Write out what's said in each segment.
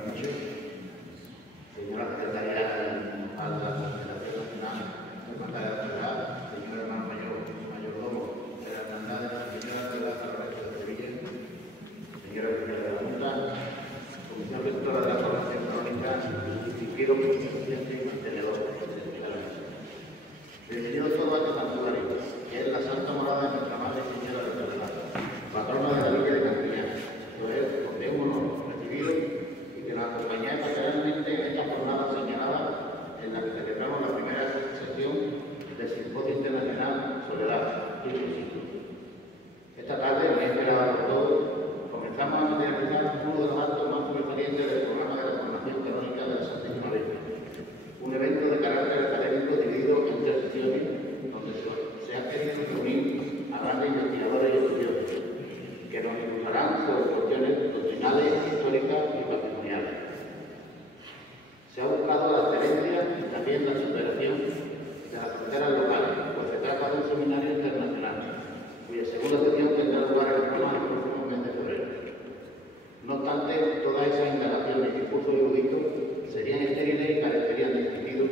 Señora Secretaria de la Federación Nacional, Hermandad de la Ciudad, señor hermano mayordomo de la Hermandad de la Señora de la Salvación de Sevilla, señora Oficial de la Junta, Comisión Rectora de la Formación Crónica, distinguido presidente y mantenedor de la mesa. Bienvenidos todos a este santuario, que es la Santa Morada de nuestra Madre Señora de Soledad, patrona de la Villa de Cantillana. Esto es donde es un honor recibido y que nos acompañáis materialmente en esta jornada señalada en la que celebramos la primera sesión del Simposio Internacional Soledad y sus hijos. Esta tarde, muy esperada por todos, comenzamos a materializar uno de los actos más sobresalientes del programa de la formación canónica de la Santísima Virgen. Un evento de carácter académico dividido en tres sesiones, donde se ha querido reunir a grandes investigadores y estudiosos, que nos impulsarán sobre cuestiones doctrinales, históricas y patrimoniales. Se ha buscado la excelencia y también la superación de las fronteras locales, pues se trata de un seminario internacional, cuya segunda sesión tendrá lugar en Roma el próximo mes de febrero. No obstante, todas esas indagaciones y cursos eruditos serían estériles y carecerían de sentido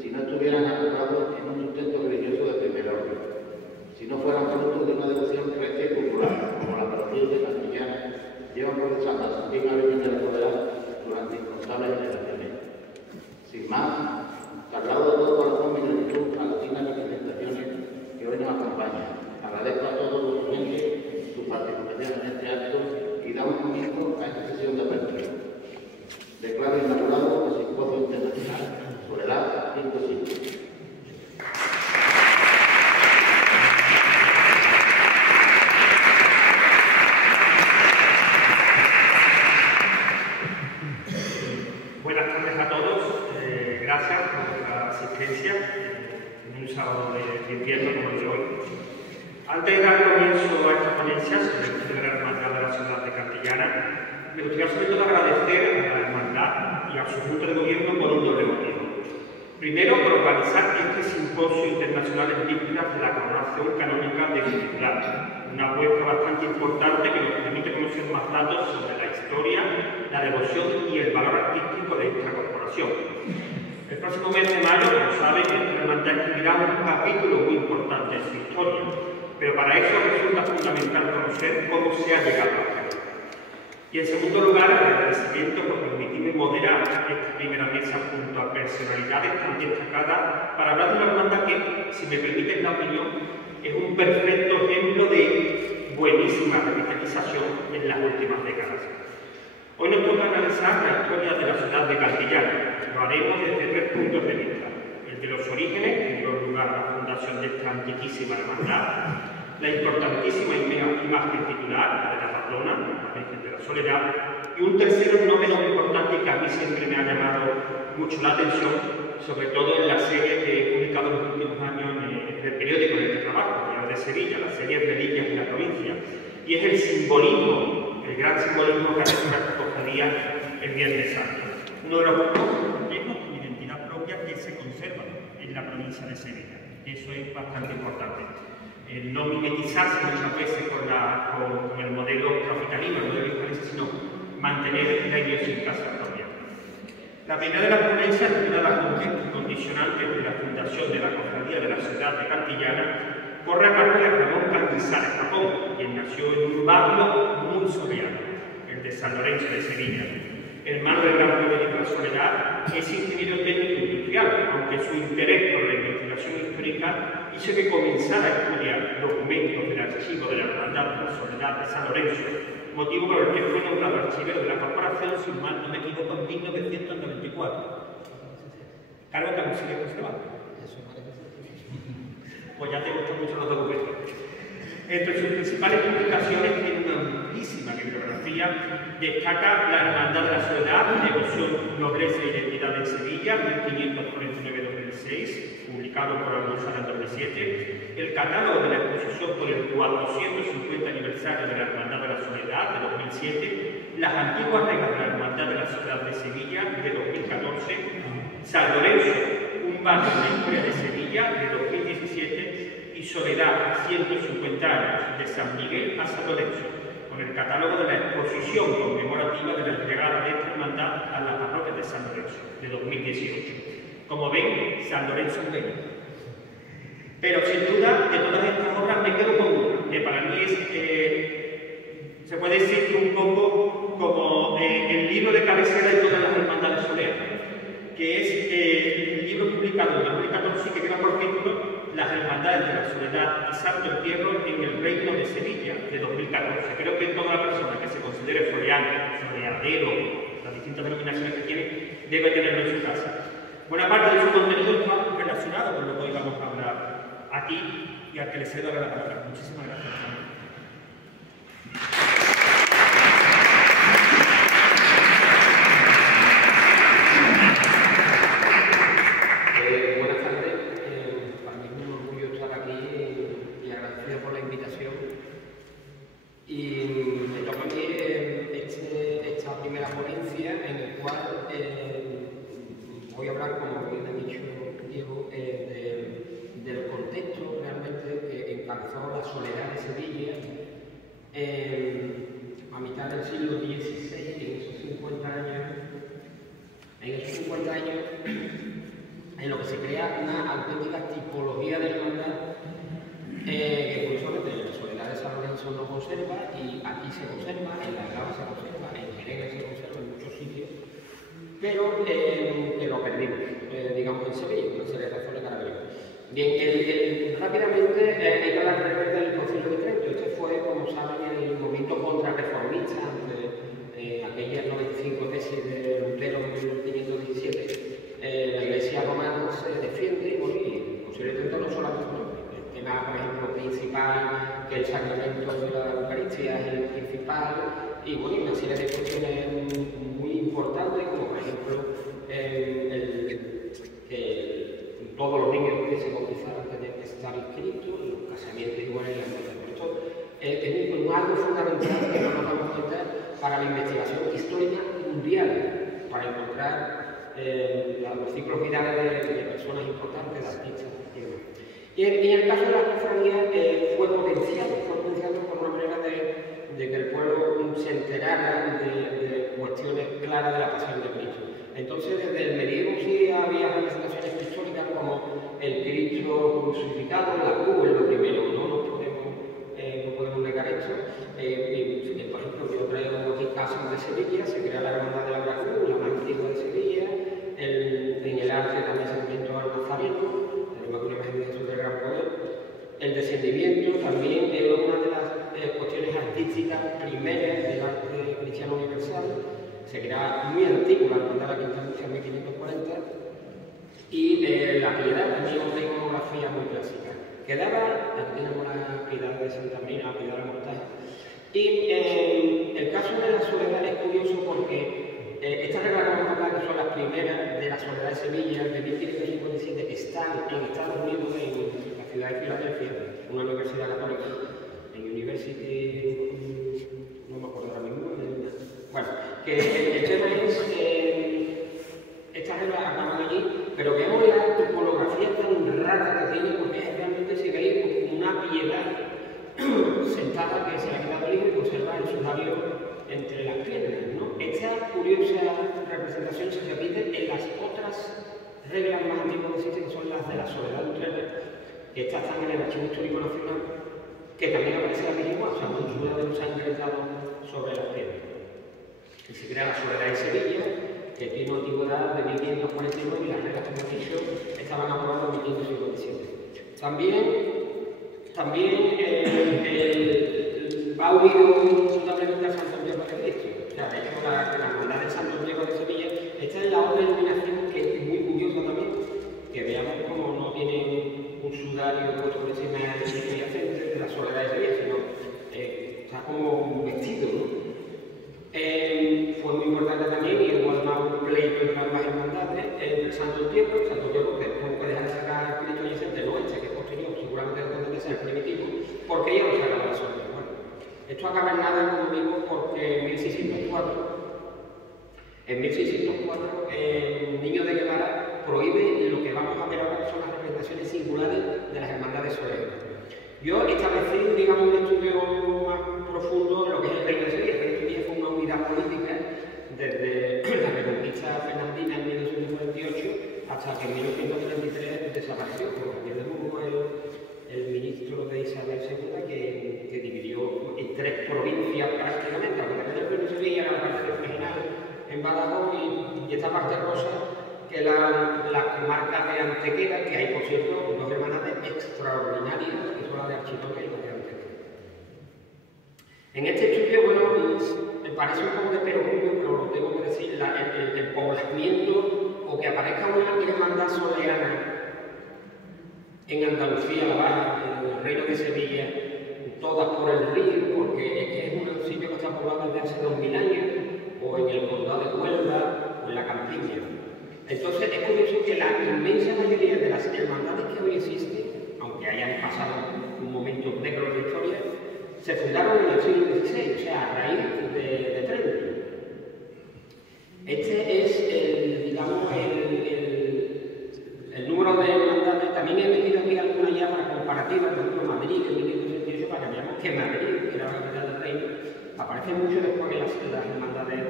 si no estuvieran anclados en un sustento religioso de primer orden, si no fueran fruto de una devoción recta y popular, como la parroquia de Cantillana llevan profesando a Santísima Virgen de la Soledad durante incontables generaciones. Sin más, traslado de todo corazón mi gratitud a las dignas representaciones que hoy nos acompañan. Agradezco a todos los oyentes su participación en este acto y damos comienzo a esta sesión de apertura. Declaro inaugurado el Simposio Internacional Soledad 5 siglos. Buenas tardes a todos, gracias por vuestra asistencia en un sábado de invierno como el de hoy. Antes de dar comienzo a esta ponencia sobre el estudio de la Hermandad de la Ciudad de Cantillana, me gustaría sobre todo agradecer a la Hermandad y a su Junta de Gobierno por un doble motivo. Primero, por organizar este Simposio Internacional en Víctimas de la Coronación Canónica de Titular, una muestra bastante importante que nos permite conocer más datos sobre la historia, la devoción y el valor artístico de esta corporación. El próximo mes de mayo, como saben, esta hermandad escribirá un capítulo muy importante en su historia, pero para eso resulta fundamental conocer cómo se ha llegado a esto. Y en segundo lugar, el agradecimiento por permitirme moderar esta primera mesa junto a personalidades tan destacadas para hablar de una hermandad que, si me permiten la opinión, es un perfecto ejemplo de buenísima revitalización en las últimas décadas. Hoy nos toca analizar la historia de la ciudad de Cantillana. Lo haremos desde tres puntos de vista: el de los orígenes, que dio lugar a la fundación de esta antiquísima hermandad, la importantísima imagen titular, la de la patrona, la Virgen de la Soledad, y un tercero no menos importante que a mí siempre me ha llamado mucho la atención, sobre todo en la serie que he publicado en los últimos años en el periódico en el que trabajo, Diario de Sevilla, la serie Reliquias en la provincia, y es el simbolismo, el gran simbolismo que hace esta cofradía el Viernes Santo. Uno de los pocos complejos con identidad propia que se conservan en la provincia de Sevilla. Eso es bastante importante. No mimetizarse muchas veces con el modelo profitalino, el modelo hispanista, sino mantener la idiosincrasia propia. La primera de las ponencias, titulada Contextos Condicionantes de la fundación de la Cofradía de la Ciudad de Cantillana, corre a cargo de Ramón Cañizares Capón, quien nació en un barrio muy soleado, el de San Lorenzo de Sevilla. Hermano del gran Federico de la Soledad, es ingeniero técnico industrial, aunque su interés por la investigación histórica hizo que comenzara a estudiar documentos del archivo de la Hermandad de la Soledad de San Lorenzo, motivo por el que fue nombrado archivero de la corporación, si mal no me equivoco, en 1994. Cargo que aún sigue conservando. Pues ya te gustan mucho los documentos. Entre sus principales publicaciones tiene una amplísima bibliografía. Destaca la Hermandad de la Soledad, Devoción, Nobleza e Identidad en Sevilla, 1549-2006, publicado por Alonso en 2007, el catálogo de la exposición por el 450 aniversario de la Hermandad de la Soledad, de 2007, las antiguas reglas de la Hermandad de la Soledad de Sevilla, de 2014, San Lorenzo, un barrio de la historia de Sevilla, de 2017, y Soledad, 150 años, de San Miguel a San Lorenzo, con el catálogo de la exposición conmemorativa de la llegada de esta hermandad a la parroquia de San Lorenzo, de 2018. Como ven, San Lorenzo es bello. Pero sin duda, de todas estas obras me quedo con una, que para mí es, se puede decir que un poco como el libro de cabecera de todas las hermandades soleras, que es el libro publicado en 2014 que lleva por título Las Hermandades de la Soledad y Santo Entierro en el Reino de Sevilla, de 2014. Creo que toda la persona que se considere soleadero, las distintas denominaciones que tiene, debe tenerlo en su casa. Buena parte de su contenido está relacionado con lo que hoy vamos a hablar aquí y al que le cedo la palabra. Muchísimas gracias. Buenas tardes. Para mí es un orgullo estar aquí y agradecido por la invitación. Y me toca a mí esta primera ponencia en el cual voy a hablar, como bien ha dicho Diego, del contexto realmente que encabezó la soledad de Sevilla a mitad del siglo XVI, en esos 50 años, en lo que se crea una auténtica tipología de hermandad que curiosamente en la soledad de San Lorenzo no conserva, y aquí se conserva, en la Grava se conserva, en Jerez se conserva, en muchos sitios, pero que lo perdimos, digamos en Sevilla, por una serie de razones que ahora veremos. Bien, rápidamente hay que hablar del Concilio de Trento. Este fue, como saben, el movimiento contrarreformista ante aquellas 95 tesis de Lutero en 1517. La Iglesia romana se defiende, y el Concilio de Trento no solamente el tema, por ejemplo, principal, que el sacramento de la Eucaristía es el principal, y bueno, una serie de cuestiones muy importantes, como por ejemplo todos los niños que se bautizaron tenían que estar inscritos, los casamientos iguales en las bodas. Esto es algo fundamental que no nos damos cuenta para la investigación histórica mundial, para encontrar los ciclos virales de personas importantes, de artistas y demás. Y en el caso de la cofradía fue potenciado por una manera de que el pueblo se enterara de cuestiones claras de la pasión de Cristo. Entonces, desde el medievo sí había representaciones históricas como el Cristo crucificado, la cruz es lo primero, no podemos negar esto. Por ejemplo, yo traigo aquí casos de Sevilla, se crea la Hermandad de la Cruz, la más antigua de Sevilla, en el arte también se inventó al Nazareno, tenemos una imagen de Jesús del Gran Poder. El descendimiento también es una de las cuestiones artísticas primeras del arte cristiano universal. Se crea muy antiguo, la Hermandad de la Quinta Lucia en 1540, y la piedad también es una iconografía muy clásica. Quedaba, aquí tenemos la piedad de Santa Marina, la piedad de la Mortaja. Y el caso de la soledad es curioso porque estas reglas que vamos a hablar, que son las primeras de la soledad de Sevilla, de 1557, están en Estados Unidos, en la ciudad de Filadelfia, una universidad católica, en University, no me acuerdo ahora mismo, bueno, que el tema es estas reglas acaban allí, pero vemos la tipología tan rara que tiene, porque es realmente se ve como una piedad sentada que se le ha quitado el hijo y conserva el sudario entre las piernas, ¿no? Esta curiosa representación se repite en las otras reglas más antiguas que existen, que son las de la soledad de Utrecht, que estas están en el Archivo Histórico Nacional, que también aparece la misma, o sea, un sudario se ha incrustado sobre las piernas. Y se crea la soledad de Sevilla, que tiene una antigüedad de 1549 y las reglas, como he dicho, estaban aprobadas en 1557. También va unido indudablemente al Santo Entierro de Cristo. O sea, de hecho, la hermandad del Santo Entierro de Sevilla, esta es la otra iluminación que es muy curiosa también, que veamos como no tiene un sudario puesto por encima de la soledad de Sevilla, sino está como un vestido, ¿no? Fue muy importante también, y hubo además un pleito entre ambas hermandades, el Santo Entierro, que tuvo que dejar de sacar el Cristo yacente, no este, que es posterior, seguramente tendría que ser el primitivo, porque ella no sacaba la soledad. Bueno, esto acaba en nada, como digo, porque en 1604 el Niño de Guevara prohíbe lo que vamos a ver ahora, que son las representaciones singulares de las hermandades soleras. Yo establecí, digamos, un estudio más profundo en lo que es el 23 provincias prácticamente, aunque también el Reino de Sevilla era la parte original en Badajoz y esta parte rosa, que la comarca de Antequera, que hay, por cierto, dos hermandades extraordinarias, que son la de Archidona y la de Antequera. En este estudio, bueno, me parece un poco de perogrullo, pero lo tengo que decir, el poblamiento o que aparezca una hermandad soleana en Andalucía, la Baja, en el Reino de Sevilla, todas por el río, porque es que es un sitio que está poblado desde hace 2000 años, o en el condado de Huelva, o en la Campiña. Entonces es curioso que la inmensa mayoría de las hermandades que hoy existen, aunque hayan pasado un momento negro de la historia, se fundaron en el siglo XVI, o sea, a raíz de Trento. Este es, digamos, el número de hermandades. También he metido aquí alguna ya para comparativa, por ejemplo, Madrid, en 1568, para que veamos que Madrid, que era la capital del reino, aparece mucho después que las hermandades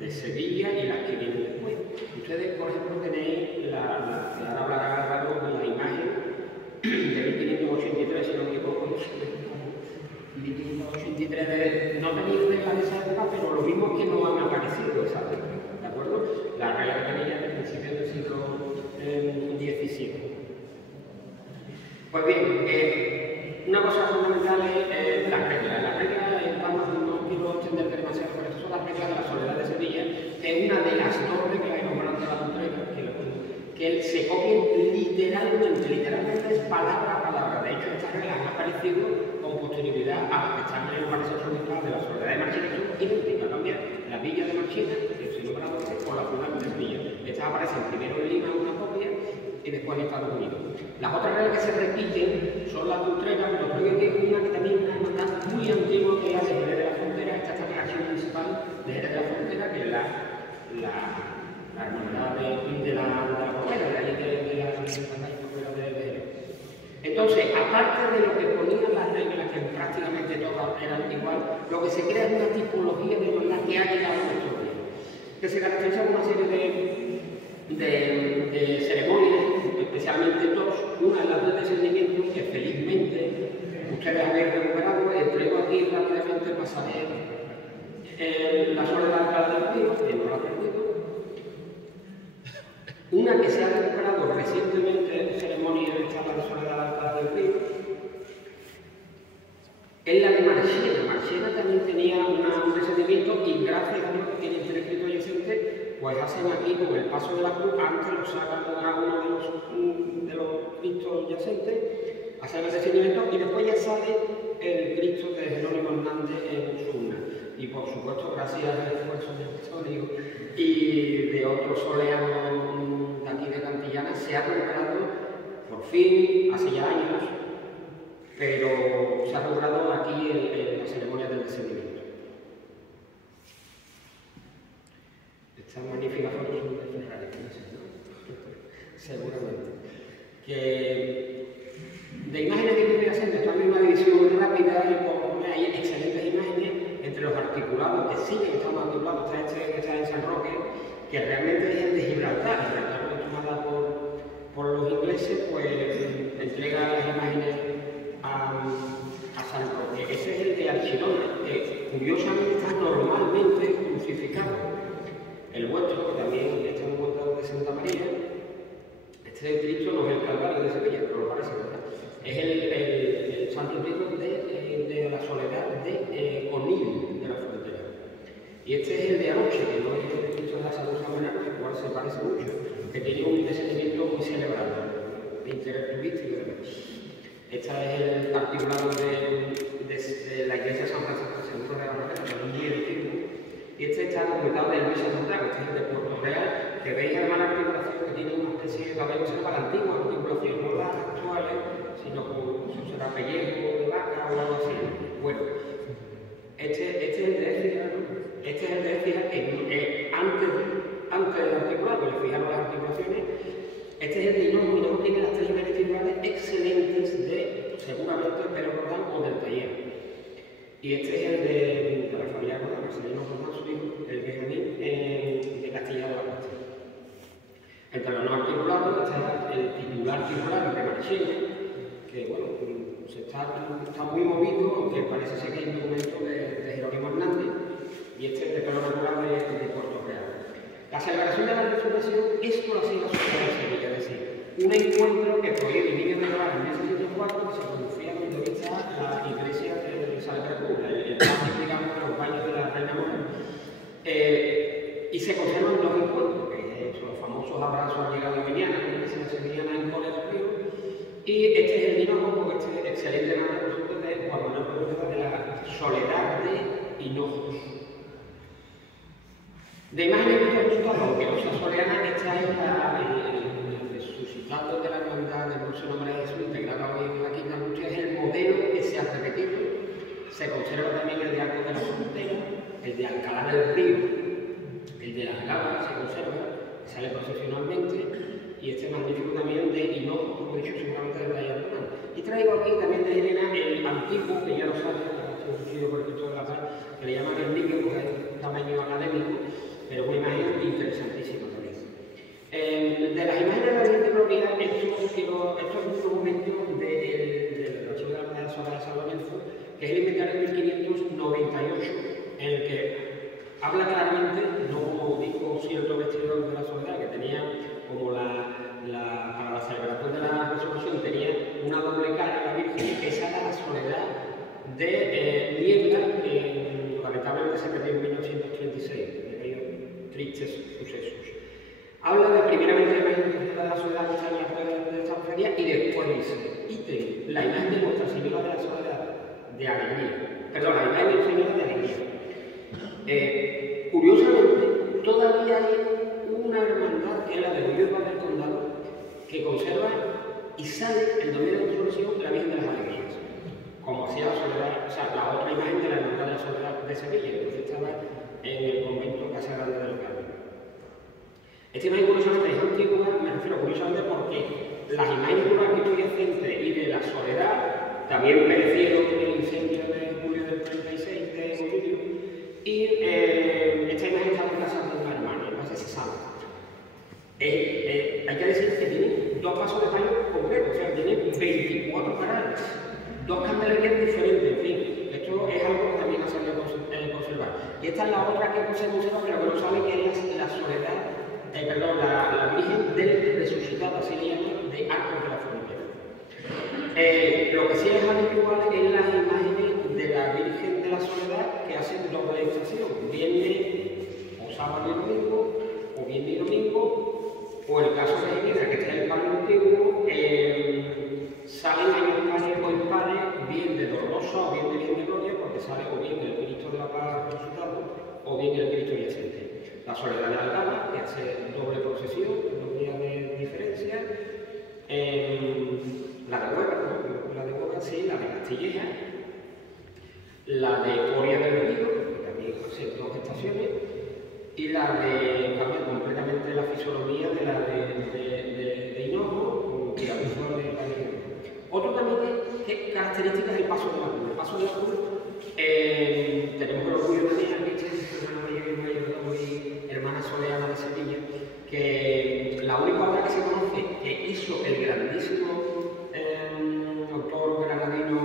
de Sevilla y las que vienen después. Ustedes, por ejemplo, tenéis ahora hablará la imagen de 1583, si no me equivoco, 1583 no tenéis reglas de esa época, pero lo mismo que no han aparecido esa época, ¿de acuerdo? La regla que tenía en principio del siglo XVII. Pues bien, una cosa fundamental es las reglas. Las reglas, no quiero extender demasiado, pero son las reglas de la Soledad de Sevilla, que es una de las dos reglas enumeradas de la Utrera, que se copian literalmente es palabra a palabra. De hecho, estas reglas han aparecido con posterioridad a las que están en el Parece Judicial de la Soledad de Marchena, que son idénticas. También la villa de Marchena, que se nombra con la ciudad de Sevilla. Estas aparecen primero en Lima, una copia, y después en Estados Unidos. Las otras reglas que se repiten son las de Utrera, pero creo que hay una que también es una hermandad muy antigua, que es la de Jerez de la Frontera. Esta está en la acción municipal de Jerez de la Frontera, que es la hermandad de la Frontera, de ahí de la Frontera de Jerez. Entonces, aparte de lo que ponían las reglas, que prácticamente todas eran igual, lo que se crea es una tipología de la que ha llegado a nuestro día, que se caracteriza por una serie de ceremonias, especialmente dos. Una es la del descendimiento, que felizmente ustedes habéis recuperado. Entrego aquí rápidamente, pasaré la Soledad del Río, que no la he perdido. Una que se ha recuperado recientemente en ceremonia de la Soledad del Río es la de Marchena. Marchena también tenía un descendimiento y gracias a Dios que tiene el escrito adyacente, pues hacen aquí con el paso de la cruz, antes lo sacan a uno de los cristos yacentes, hacen el descendimiento y después ya sale el Cristo de Jerónimo Hernández en su urna. Y por supuesto, gracias al esfuerzo de Antonio y de otros soleanos de aquí de Cantillana, se ha recuperado por fin, hace ya años, pero se ha recuperado aquí en la ceremonia del descendimiento. Estas magníficas fotos son de Ferrari, ¿no? Seguramente. De imágenes que estoy haciendo, esto es una división rápida y hay excelentes imágenes entre los articulados, que siguen estando articulados. Está este que está en San Roque, que realmente es el de Gibraltar. Gibraltar, que tomada por los ingleses, pues entrega las imágenes a San Roque. Ese es el de Archidona, que curiosamente está normalmente crucificado. El vuestro, que también está en un cuadro de Santa María, este Cristo no es el Calvario de Sevilla, pero lo parece, ¿verdad? Es el Santo Cristo de la Soledad de Onil, de la Frontera. Y este es el de anoche, que no es el Cristo de la Salud Sagrada, al cual se parece mucho, que tiene un descendimiento muy celebrado, de interés turístico y demás. Este es el articulado de la iglesia de San Francisco de la Barrera, que es muy antiguo. Y este está completado de Luis Santiago, este es el de Puerto Real, que veis además la articulación que tiene una especie de cabello para la antigua articulación, no las actuales, sino como si fuera pellejo de vaca o algo así. Bueno, este es el de Écija, ¿no? Este es el de Écija que antes del articulado, que le fijaron las articulaciones. Este es el de Hinojo. Hinojo tiene las tres vertebrales excelentes de, seguramente, Pedro Rodán o del taller. Y este es el de la familia Rodán, Marcelino Rodán, su hijo, el Benjamín, de Castilla de la Costa. Entre los no articulados está el titular de Marchena, que bueno, está muy movido, aunque parece ser que hay un documento celebración, esto lo hacía la sociedad de Sevilla, es decir, un encuentro que prohíbe Miguel de Navarra en 1604, que se producía donde hoy está la iglesia de Santa Cruz, el patio, digamos, de los baños de la Reina Mora. Y se conservan dos encuentros, que son los famosos abrazos al llegar a la Viniana, que es la sevillana en Corea del Río, y este es el Hinojo, con este excelente nombre de Juan Manuel Rodríguez de la Soledad de Hinojos. De imágenes que he gustado, aunque no sea soleana, esta es el resucitado de la hermandad del dulce nombre de Jesús, integrado hoy en la Quinta Angustia, es el modelo que se ha repetido. Se conserva también el de Arco de la Frontera, el de Alcalá del Río, el de Las Gabas se conserva, sale procesionalmente, y este magnífico también de Hinojo, como he dicho, seguramente de Brian Román. Y traigo aquí también de Elena el antiguo, que ya lo sabe, ha sido producido por el escritor de la paz, que le llaman el niño, porque es un tamaño académico, pero una imagen interesantísima también. De las imágenes de la Virgen de Gloria, esto es un documento del archivo de la Soledad de San Lorenzo, que es el inventario de 1598, en el que habla claramente, no dijo cierto vestido de la Soledad, que tenía como para la celebración de la Resurrección, tenía una doble cara la Virgen, esa era la Soledad de Niebla, que lamentablemente se perdió en 1936, de tristes sucesos. Habla de primeramente la imagen de la Soledad que está en la puerta de esta feria, y después dice, ítem, la imagen de Nuestra Señora de la Soledad de Alegría, perdón, la imagen de Nuestra Señora de Alegría. Curiosamente, todavía hay una hermandad que es la de Ulloa del Condado, que conserva y sale el domingo de la Resurrección la Virgen de las Alegrías, como hacía la Soledad, o sea, la otra imagen de la hermandad de la Soledad de Sevilla, entonces estaba en el convento Casa Grande del Carmen. Esta imagen curiosamente es antigua, me refiero curiosamente porque las imágenes de una actitud yacente y de la Soledad también perecieron en el incendio de julio del 36 de Murillo, y esta imagen está en casa de una hermana, no sé si se sabe. Hay que decir que tiene dos pasos de palio completos, o sea, tiene 24 canales, dos candelerías diferentes, en fin. Esto es algo que también ha salido a conservar. Y esta es la otra que se conserva, pero que no sabe que es la Soledad, la Virgen del Resucitado, así le llaman, de Arcos de la Frontera. Lo que sí es habitual es las imágenes de la Virgen de la Soledad que hacen doble estación, viernes o sábado y domingo, o viernes y domingo, o el caso de Ginebra, que está en el palio antiguo, salen años pares o impares, bien de Dolorosa o bien de Gloria, porque sale o bien el Cristo de la Paz resucitado o bien el Cristo yacente. La Soledad de Algaba, que hace doble procesión, 2 días de diferencia. La de Huelva, sí, la de Castilleja, la de Coria del Río, que también hace 2 estaciones, y la de, cambia completamente la fisonomía de la de Hinojo, que avisó de la de. Otro también que característica es el paso de la cruz. El paso de la cruz, tenemos el orgullo también aquí, hermana soleana de Sevilla, que la única obra que se conoce que hizo el grandísimo autor granadino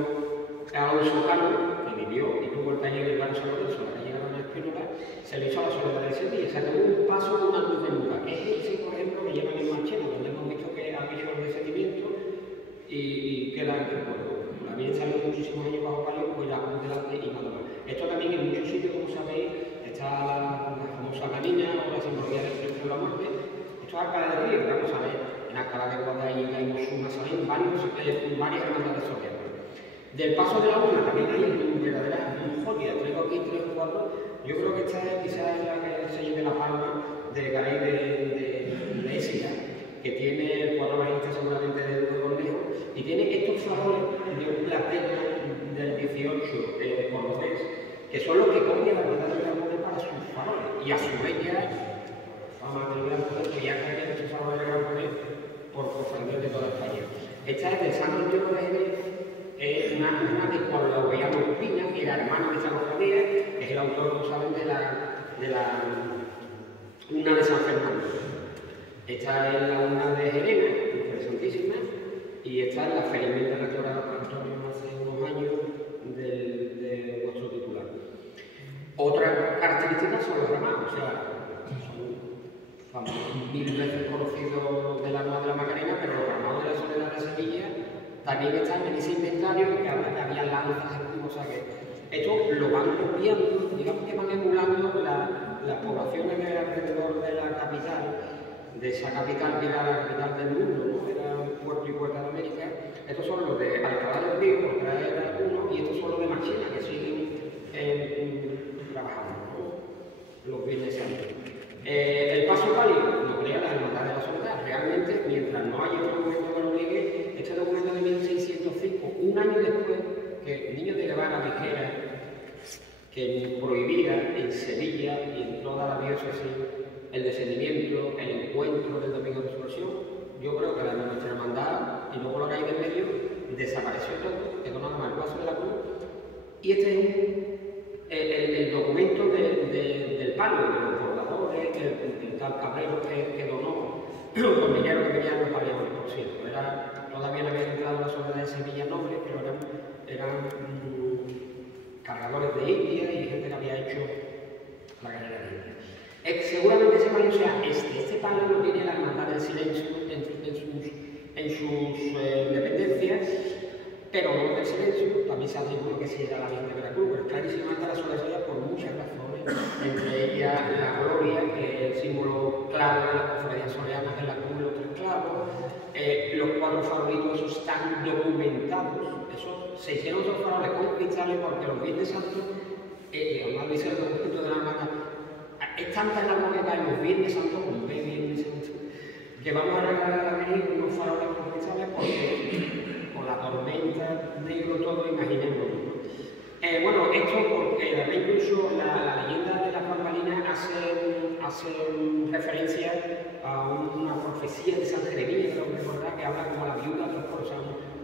Alonso Cano, que vivió y tuvo el taller de Iván San Lorenzo, la calle Grana Espínola, se le hizo a la Soledad de Sevilla. O sea, tuvo un paso de una cruz de nunca, que es ese, por ejemplo, que llevan en Marchena, donde hemos visto que ha habido el descendimiento y queda en el pueblo. La Virgen salió muchísimos años bajo palio, pues la cruz delante y nada más. Esto también en muchos sitios, como sabéis, está la famosa canina o la simbología del Cristo de la Muerte. Esto es Alcalá del Río, vamos a ver, en Alcalá de Guadaira y Mosuna salen varias hermandades sociales. Del paso de la Una también hay verdaderas joyas, traigo aquí 3 o 4. Yo creo que esta es quizás la que se lleve la palma de Garay de Écija, que tiene el cuadro bajista seguramente de Cornejo, y tiene estos faroles de un platero del 18 cordobés, que son los que copian la verdad de la mujer para sus faroles, y a su vez ya, fama del gran poder, que ya caen estos faroles del gran poder por cofradías de toda España. Esta es del Santo Antonio de Jerez, es una de Juan Laureano Espina, que era hermano de esta cofradía, que es el autor, como saben, de la Una de San Fernando. Esta es la Una de Helena, interesantísima, y esta es la felizmente restaurada por Antonio hace unos años de vuestro titular. Otra característica son los ramados, o sea, son mil veces conocidos del arma de la Macarena, pero los armados de la Soledad de Sevilla también están en ese inventario, que había lanzas, o sea que esto lo van copiando, digamos que van emulando las poblaciones de alrededor de la capital, de esa capital que era la capital del mundo, ¿no? Era Puerto y Puerta de América. Estos son los de Alcalá del Río, por traer algunos, y estos son los de Marchena, que siguen trabajando, ¿no? Los viernes santos. El paso pálido lo crea la Hermandad de la Soledad. Realmente, mientras no haya un documento que lo niegue, este documento de 1605, un año después que Niño de Guevara dijera que prohibía en Sevilla y en toda la diócesis el descendimiento, el encuentro del Domingo de Resurrección, yo creo que nuestra hermandad, y luego lo que hay de medio, desapareció todo, quedó nada más el paso de la cruz, y este es el documento del palo, de los bordadores, el tal Cabrero que donó con dinero que venían los paliadores, por cierto. Todavía no habían entrado en la Soledad de Sevilla nombres, pero eran cargadores de India y gente que había hecho la carrera de India. Seguramente ese palo sea este palo lo tiene la Hermandad del Silencio en sus dependencias, pero no del Silencio, también se atribuye que sí era la Virgen de Veracruz, pero clarísimamente la Soledad por muchas razones, entre ellas la gloria, que es el símbolo clave de las cofradías soleanas, en la cruz de los tres clavos, los cuatro favoritos esos están documentados, se hicieron esos faroles con cristales porque los Viernes Santos, además lo dice el documento de la Hermandad, es tanta la gloria que hay los Viernes Santos, como ve Viernes Santos, que vamos a regalar a venir unos faroles con cristales porque con la tormenta, negro todo, imaginémoslo. Bueno, esto porque incluso la leyenda de las bambalinas hace referencia a una profecía de San Jeremías, creo que recordar, que habla como la viuda de los pueblos,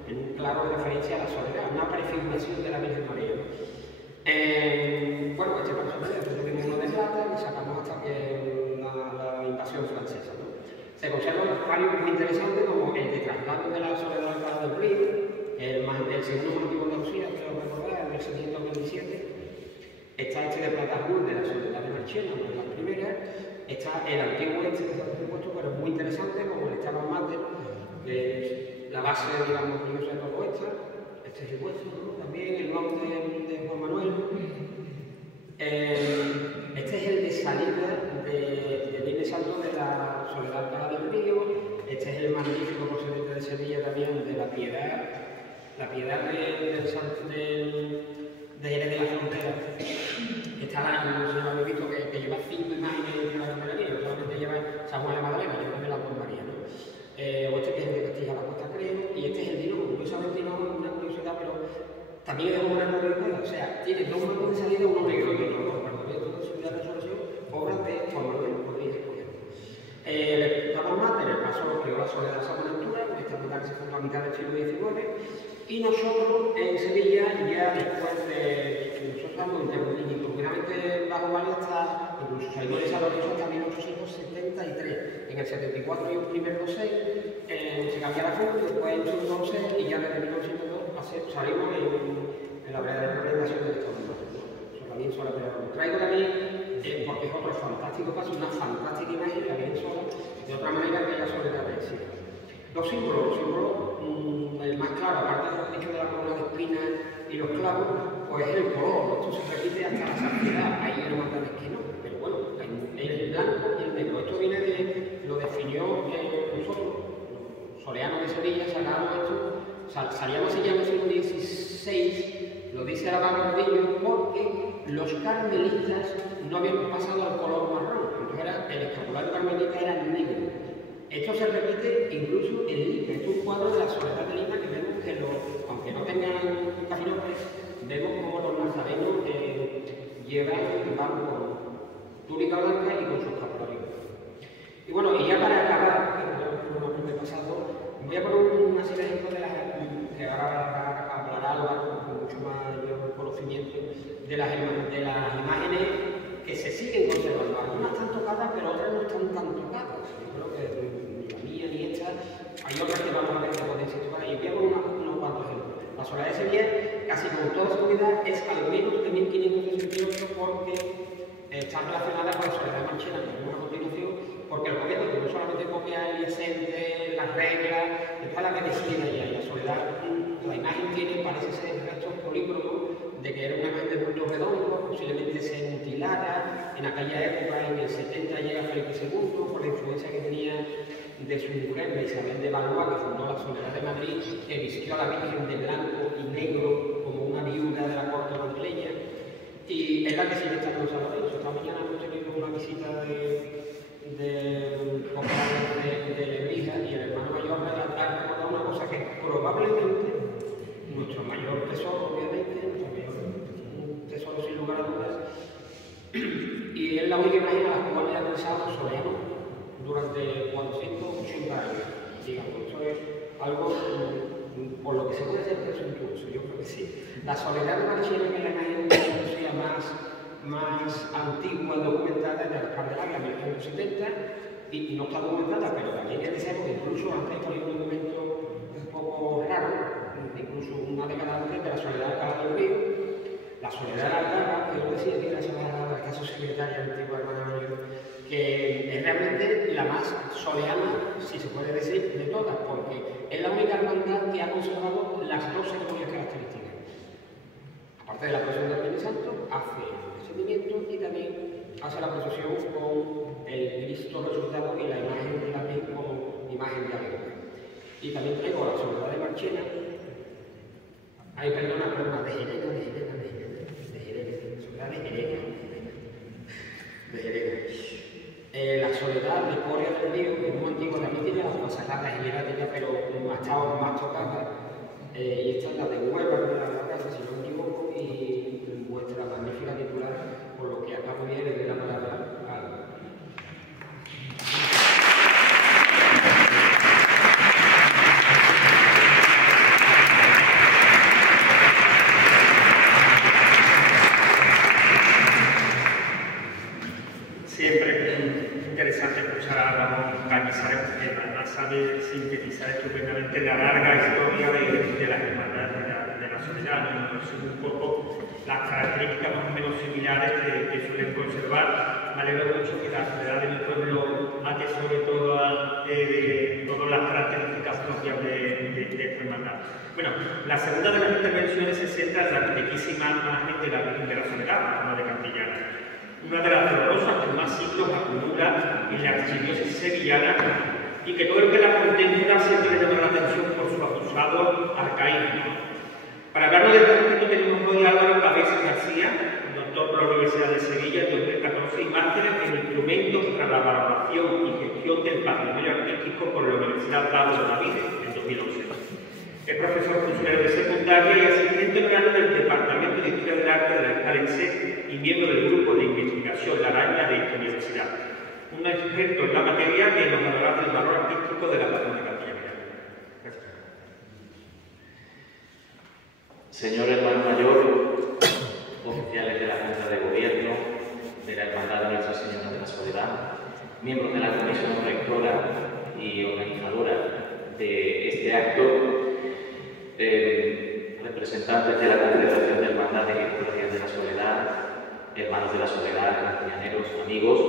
en un claro referencia a la soledad, una prefiguración de la Virgen María. Bueno, este personaje tuvimos uno de plata y sacamos hasta que la invasión francesa, ¿no? Se conservan varios muy interesantes como el de traslado de la Soledad al Alcalá del Río, el segundo motivo de Andalucía, creo recordar, en 1727. Está este de plata azul de la Soledad de Marchena, una de las primeras. Está el antiguo por supuesto, pero muy interesante, como el Estaban Mater, que es la base, digamos, curiosa de todo esto. Este es el vuestro, ¿no? También el nuevo de Juan Manuel. Este es el de salida de Viernes Santo de la Soledad Alcalá del Río. Este es el magnífico procedente de Sevilla también, de la Piedad de Jerez de la Frontera. Está no sé si lo habéis visto, que lleva 5 imágenes de la Candelaria, no solamente lleva San Juan de la Magdalena, lleva de la Dos María, ¿no? O este que es el de Castilla la Costa, creo, y este es el Dino, curiosamente no es una curiosidad, pero también es una curiosidad, o sea, tiene dos marcos de salida, uno negro y otro rojo, cuando ve toda su vida de resolución, obras de Juan Manuel, podéis escoger. Estamos más en el paso lo creó la Soledad de San Buenaventura, esta mitad que se fue a la mitad del siglo XIX, y nosotros en Sevilla, ya después de nosotros estamos ininterrumpidamente bajo varios hasta, incluso salimos de San Lorenzo hasta 1873. En el 74 y un primer dosel se cambia la cruz, después en un dosel y ya desde 1902 salimos en la verdadera representación del Estado de Madrid. Eso también suele tener. Traigo también, porque es otro fantástico paso, una fantástica imagen, la bien sola, de otra manera que la Soledad de Sevilla. Los símbolos, el más claro, aparte de los dichos de la corona de espinas y los clavos, pues es el color. Esto se repite hasta la saciedad. Hay hermandades que no, pero bueno, el blanco y el negro. Esto viene lo definió nosotros, los soleanos de Sevilla, sacamos esto, salíamos ya en el siglo XVI, lo dice la Barbadillo, porque los carmelitas no habían pasado al color marrón, entonces el escapular carmelita era negro. Esto se repite incluso en Lima. Esto es un cuadro de la Soledad de Lima que vemos que, aunque no tengan caminantes, vemos como los nazarenos van con túnica blanca y con sus escapularios. Y bueno, y ya para acabar, que no pasado, voy a poner una serie de ejemplos de las que ahora hablará Álvaro con mucho mayor conocimiento de las imágenes que se siguen conservando. Algunas están tocadas, pero otras no están tan tocadas. Yo creo que ni la mía ni esta, hay otras que vamos a ver que pueden ser tocadas. Y voy a poner unos cuantos ejemplos. La Soledad de Sevilla, casi con toda seguridad, es al menos de 1568 porque está relacionada con la Soledad de Marchena, que vemos a continuación, porque el gobierno no solamente copia el IESENTE, las reglas, después la que decide ya, y la soledad, la imagen tiene, parece ser restos polícromos de que era una imagen de bulto redondo, posiblemente se mutilara, en aquella época, en el 70 llega Felipe II, por la influencia que tenía de su mujer, Isabel de Valois, que fundó la Soledad de Madrid, que vistió a la Virgen de blanco y negro como una viuda de la corte madrileña, y es la que sigue estando en San Lorenzo. Esta mañana hemos tenido una visita de compañeros de Lebrija, y el hermano mayor ha recordado una cosa que probablemente nuestro mayor tesoro, obviamente, nuestro mayor tesoro sin lugar a dudas, y es la única imagen a la cual le ha pensado Soriano durante 480 años, digamos. Eso es algo por lo que se puede ser presuntuoso, yo creo que sí. La Soledad de Marchena, que es la imagen de Andalucía más antigua documentada, es de la Candelaria, 1970, y no está documentada, pero también es de que incluso antes hay un documento un poco raro, incluso una década antes, de la Soledad de Alcalá del Río. La Soledad de Alcalá, que yo decía que era la que es su secretaria antigua, hermana mayor, que es realmente la más soleana, si se puede decir, de todas, porque es la única hermandad que ha conservado las dos ceremonias características. Aparte de la procesión del Viernes Santo, hace el descendimiento y también hace la procesión con el Cristo resucitado y la imagen de la Virgen como imagen de alegría. Y también traigo la Soledad de Marchena. Ay, perdona, Soledad de Jerez. La Soledad de Coria del Río, que es muy antigua, también tiene las consagradas hieráticas, pero ha estado más tocada. Y esta es la de Huelva, de la casa, si no me equivoco, y vuestra magnífica titular, por lo que acabo de leer de la palabra algo. Siempre es interesante escuchar a Ramón Cañizares, porque además sabe sintetizar estupendamente la larga historia de las hermandades de la Soledad, ¿no? Son un poco las características más o menos similares que suelen conservar. Me alegro mucho que la Soledad de mi pueblo atesore todas las características propias de esta hermandad. Bueno, la segunda de las intervenciones se centra en la riquísima imagen de la Virgen de la Soledad, la de Cantillana. Una de las dolorosas que más siglos acumula en la archidiócesis sevillana, y que todo el que la contempla siempre le llama la atención por su acusado arcaísmo. Para hablarnos de este aspecto tenemos hoy a Álvaro Cabeza García, doctor por la Universidad de Sevilla en 2014 y máster en instrumentos para la valoración y gestión del patrimonio artístico por la Universidad Pablo de David en 2011. Es profesor funcionario de secundaria y asistente honorario del Departamento de Historia del Arte de la Escalense y miembro del grupo de investigación La Araña de esta universidad. Un experto en la materia que nos hablará del valor artístico de la patrona cantillana. Gracias. Señor hermano mayor, oficiales de la Junta de Gobierno, de la Hermandad de Nuestra Señora de la Soledad, miembros de la Comisión Rectora y organizadora de este acto, representantes de la Congregación de Hermandades y Cofradías de la Soledad, hermanos de la Soledad, castellaneros, amigos.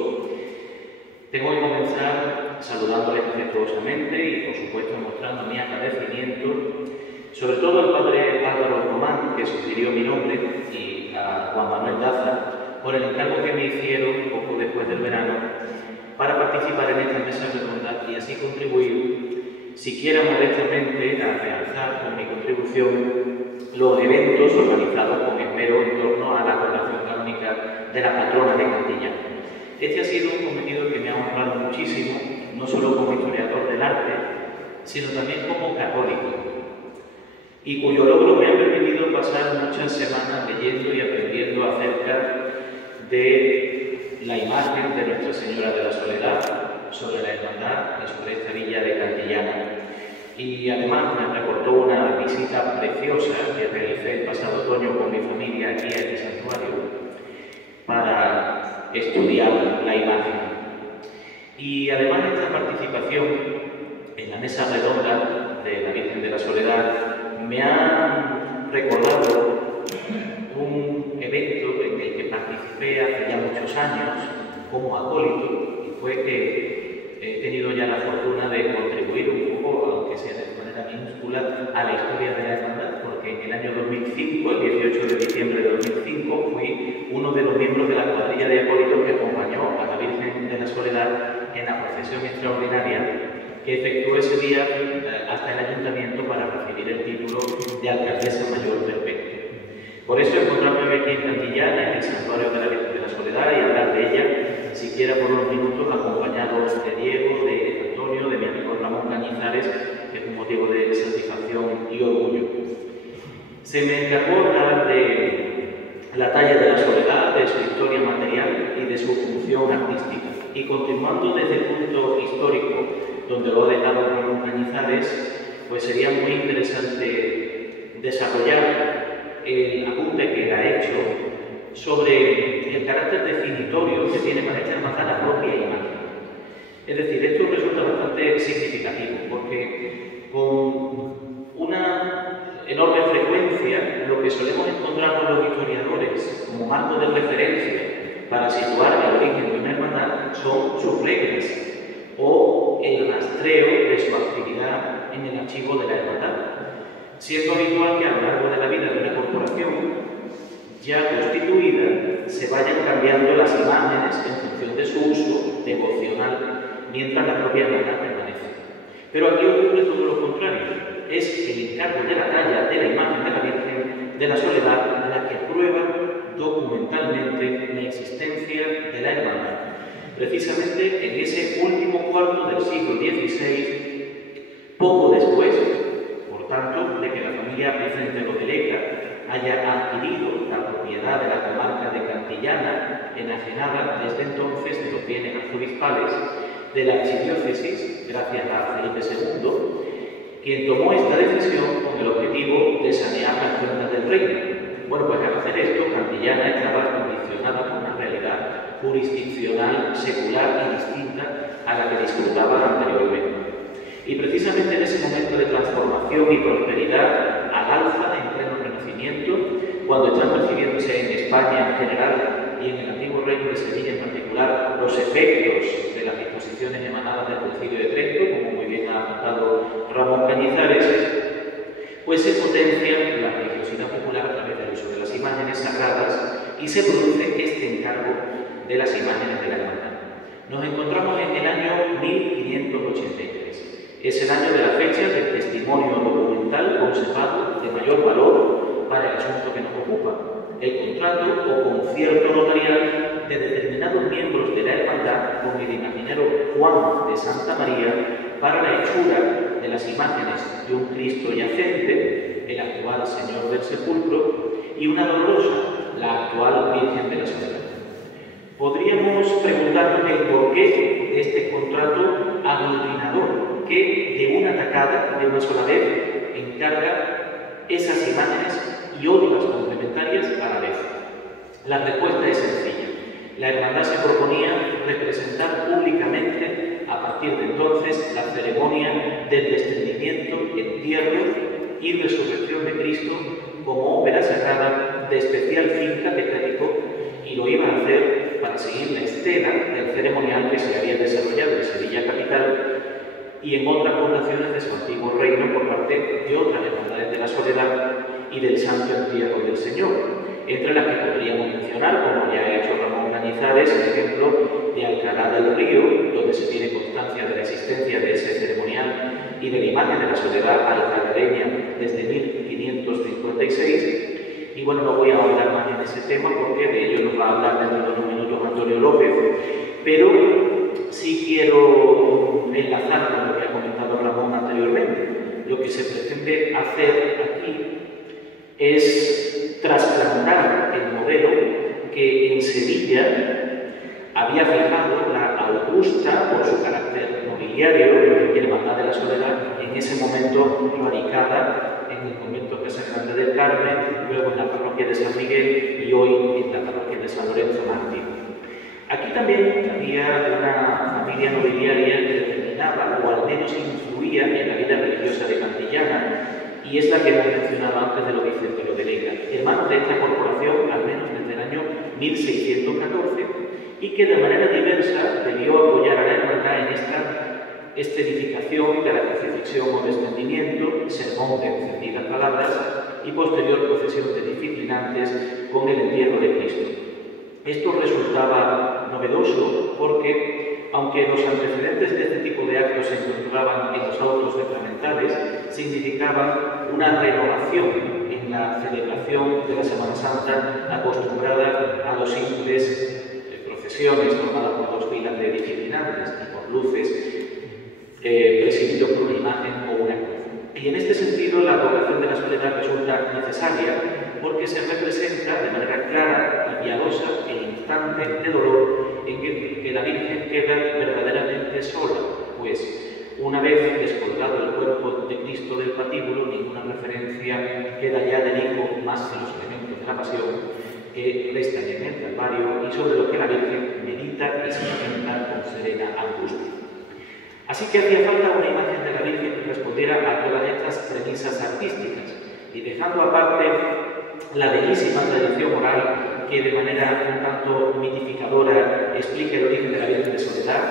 Tengo que comenzar saludándoles afectuosamente y, por supuesto, mostrando mi agradecimiento, sobre todo al padre Álvaro Román, que sugirió mi nombre, y a Juan Manuel Daza, por el encargo que me hicieron poco después del verano para participar en esta mesa redonda y así contribuir, siquiera modestamente, a realzar con mi contribución los eventos organizados con esmero en torno a la coronación canónica de la patrona de Cantillana. Este ha sido un cometido que me ha honrado muchísimo, no solo como historiador del arte, sino también como católico, y cuyo logro me ha permitido pasar muchas semanas leyendo y aprendiendo acerca de la imagen de Nuestra Señora de la Soledad, sobre la hermandad y sobre esta villa de Cantillana. Y además me reportó una visita preciosa que realicé el pasado otoño con mi familia aquí a este santuario para estudiar la imagen. Y además esta participación en la mesa redonda de la Virgen de la Soledad me ha recordado un evento en el que participé hace ya muchos años como acólito, y fue que he tenido ya la fortuna de contribuir un poco, aunque sea de manera minúscula, a la historia de la hermandad, porque en el año 2005, el 18 de diciembre de 2005, fui uno de los miembros de la cuadrilla de acólitos que acompañó a la Virgen de la Soledad en la procesión extraordinaria que efectuó ese día hasta el ayuntamiento para recibir el título de alcaldesa mayor perpetua. Por eso encontrarme aquí en Cantillana, en el santuario de la Virgen de la Soledad, y hablar de ella, siquiera por unos minutos, acompañados de Diego, de Antonio, de mi amigo Ramón Cañizares, que es un motivo de satisfacción y orgullo. Se me encargó hablar de la talla de la Soledad, de su historia material y de su función artística. Y continuando desde el punto histórico, donde lo ha dejado Ramón Cañizares, pues sería muy interesante desarrollar el apunte que él ha hecho sobre el carácter definitorio que tiene para esta hermandad la propia imagen. Es decir, esto resulta bastante significativo, porque con una enorme frecuencia lo que solemos encontrar con los historiadores como marco de referencia para situar el origen de una hermandad son sus reglas o el rastreo de su actividad en el archivo de la hermandad, siendo habitual que a lo largo de la vida de una corporación ya constituida se vayan cambiando las imágenes en función de su uso devocional mientras la propia hermandad permanece. Pero aquí ocurre todo lo contrario, es el encargo de la talla de la imagen de la Virgen de la Soledad la que prueba documentalmente la existencia de la hermandad. Precisamente en ese último cuarto del siglo XVI, poco después, por tanto, de que la familia Vicente Rodeleca haya adquirido la propiedad de la comarca de Cantillana, enajenada desde entonces de los bienes arzobispales de la archidiócesis, gracias a Felipe II, quien tomó esta decisión con el objetivo de sanear las cuentas del reino. Bueno, pues al hacer esto, Cantillana estaba condicionada por una realidad jurisdiccional, secular y distinta a la que disfrutaba anteriormente. Y precisamente en ese momento de transformación y prosperidad al alza en pleno Renacimiento, cuando están percibiéndose en España en general y en el antiguo Reino de Sevilla en particular los efectos de las disposiciones emanadas del Concilio de Trento, como muy bien ha apuntado Ramón Cañizares, pues se potencia la religiosidad popular a través del uso de las imágenes sagradas y se produce este encargo de las imágenes de la hermandad. Nos encontramos en el año 1583. Es el año de la fecha del testimonio documental conservado de mayor valor para el asunto que nos ocupa, el contrato o concierto notarial de determinados miembros de la hermandad con el imaginero Juan de Santa María para la hechura de las imágenes de un Cristo yacente, el actual Señor del Sepulcro, y una dolorosa, la actual Virgen de la Soledad. Podríamos preguntarnos el porqué de este contrato aglutinador que de una tacada, de una sola vez, encarga esas imágenes y otras complementarias a la vez. La respuesta es sencilla. La hermandad se proponía representar públicamente a partir de entonces la ceremonia del descendimiento, entierro y resurrección de Cristo como ópera sagrada de especial fin catequético, y lo iba a hacer para seguir la estela del ceremonial que se había desarrollado en Sevilla capital y en otras poblaciones de su antiguo reino por parte de otras hermandades de la Soledad y del Santo Entierro del Señor, entre las que podríamos mencionar, como ya ha hecho Ramón Cañizares, el ejemplo de Alcalá del Río, donde se tiene constancia de la existencia de ese ceremonial y de la imagen de la Soledad alcalareña desde 1556. Y bueno, no voy a hablar más en ese tema porque de ello nos va a hablar dentro de unos minutos Antonio López, pero sí quiero enlazar con lo que ha comentado Ramón anteriormente. Lo que se pretende hacer aquí es trasplantar el modelo que en Sevilla había fijado la Augusta, por su carácter nobiliario, y Hermandad de la Soledad, en ese momento radicada en el convento Casa Grande del Carmen, luego en la parroquia de San Miguel y hoy en la parroquia de San Lorenzo Mártir. Aquí también había una familia nobiliaria que determinaba, o al menos influía en la vida religiosa de Cantillana, y es la que hemos mencionado antes de lo Vicente Rodeleca, hermanos de esta corporación al menos desde el año 1614 y que de manera diversa debió apoyar a la hermandad en esta escenificación de la crucifixión o descendimiento, sermón de encendidas palabras y posterior procesión de disciplinantes con el entierro de Cristo. Esto resultaba novedoso porque, aunque los antecedentes de este tipo de actos se encontraban en los autos sacramentales, significaban una renovación en la celebración de la Semana Santa acostumbrada a los simples procesiones formadas por dos filas de disciplinantes y por luces presidido por una imagen o una cruz. Y en este sentido la advocación de la soledad resulta necesaria porque se representa de manera clara y piadosa el instante de dolor en que la Virgen queda verdaderamente sola, pues una vez descolgado el cuerpo de Cristo del patíbulo, ninguna referencia queda ya del Hijo más que los elementos de la pasión que restan en el Calvario y sobre lo que la Virgen medita y se lamenta con serena angustia. Así que hacía falta una imagen de la Virgen que respondiera a todas estas premisas artísticas y dejando aparte la bellísima tradición oral que de manera un tanto mitificadora explica el origen de la Virgen de Soledad,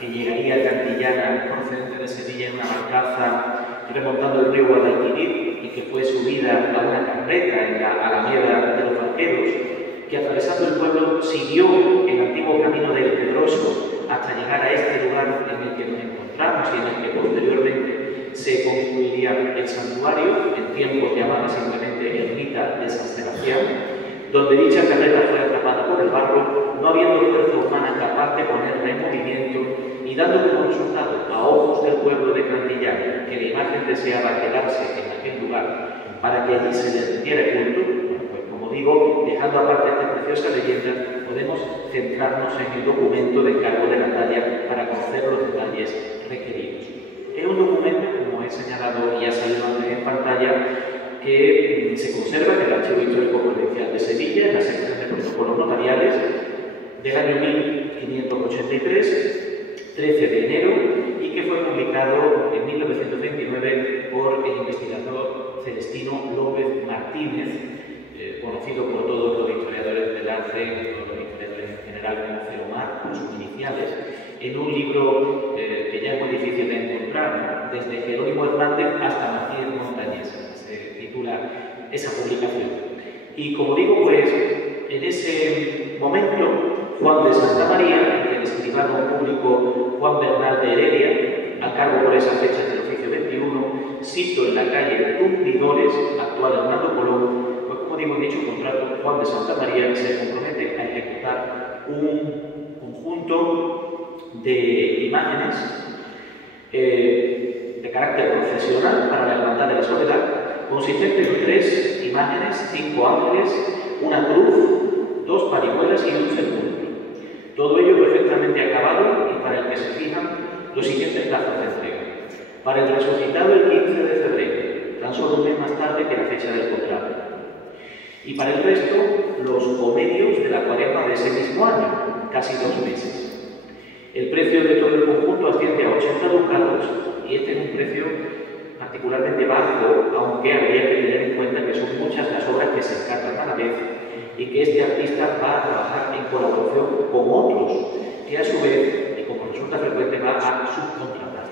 que llegaría a Cantillana procedente de Sevilla en una barcaza remontando el río Guadalquivir y que fue subida a una carreta en la Alameda de los Barqueros, que atravesando el pueblo siguió el antiguo camino del Pedroso hasta llegar a este lugar en el que nos encontramos y en el que posteriormente se construiría el santuario, en tiempos llamada simplemente Ermita de San Sebastián, donde dicha carreta fue atrapada por el barro, no habiendo fuerza humana capaz de ponerla en movimiento y dando como resultado a ojos del pueblo de Cantillana que la imagen deseaba quedarse en aquel lugar para que allí se le rindiera culto. Pues como digo, dejando aparte esta preciosa leyenda, podemos centrarnos en el documento de encargo de la talla para conocer los detalles requeridos. Es un documento, como he señalado y ha salido antes en pantalla, que se conserva en el Archivo Histórico Provincial de Sevilla, en la sección de protocolos notariales del año 1583, 13 de enero, y que fue publicado en 1929 por el investigador Celestino López Martínez, conocido por todos los historiadores del arte, por los historiadores en general como Celomar, por sus iniciales, en un libro que ya es muy difícil de encontrar, ¿no? Desde Jerónimo Hernández hasta Martínez Montañesa, se titula esa publicación. Y como digo, pues, en ese momento, Juan de Santa María, el escribano público Juan Bernal de Heredia, a cargo por esas fechas del oficio 21, sito en la calle Tumbidores, actual Hernando Colón, pues como digo, en dicho contrato, Juan de Santa María se compromete a ejecutar un conjunto de imágenes de carácter profesional para la Hermandad de la Soledad, consistente en 3 imágenes, 5 ángeles, una cruz, 2 parihuelas y un sepulcro. Todo ello perfectamente acabado y para el que se fijan los siguientes plazos de entrega. Para el resucitado el 15 de febrero, tan solo un mes más tarde que la fecha del contrato. Y para el resto, los comedios de la cuaresma de ese mismo año, casi 2 meses. El precio de todo el conjunto asciende a 80 ducados y este es un precio particularmente bajo, aunque habría que tener en cuenta que son muchas las obras que se encargan a la vez y que este artista va a trabajar en colaboración con otros, que a su vez, y como resulta frecuente, va a subcontratar.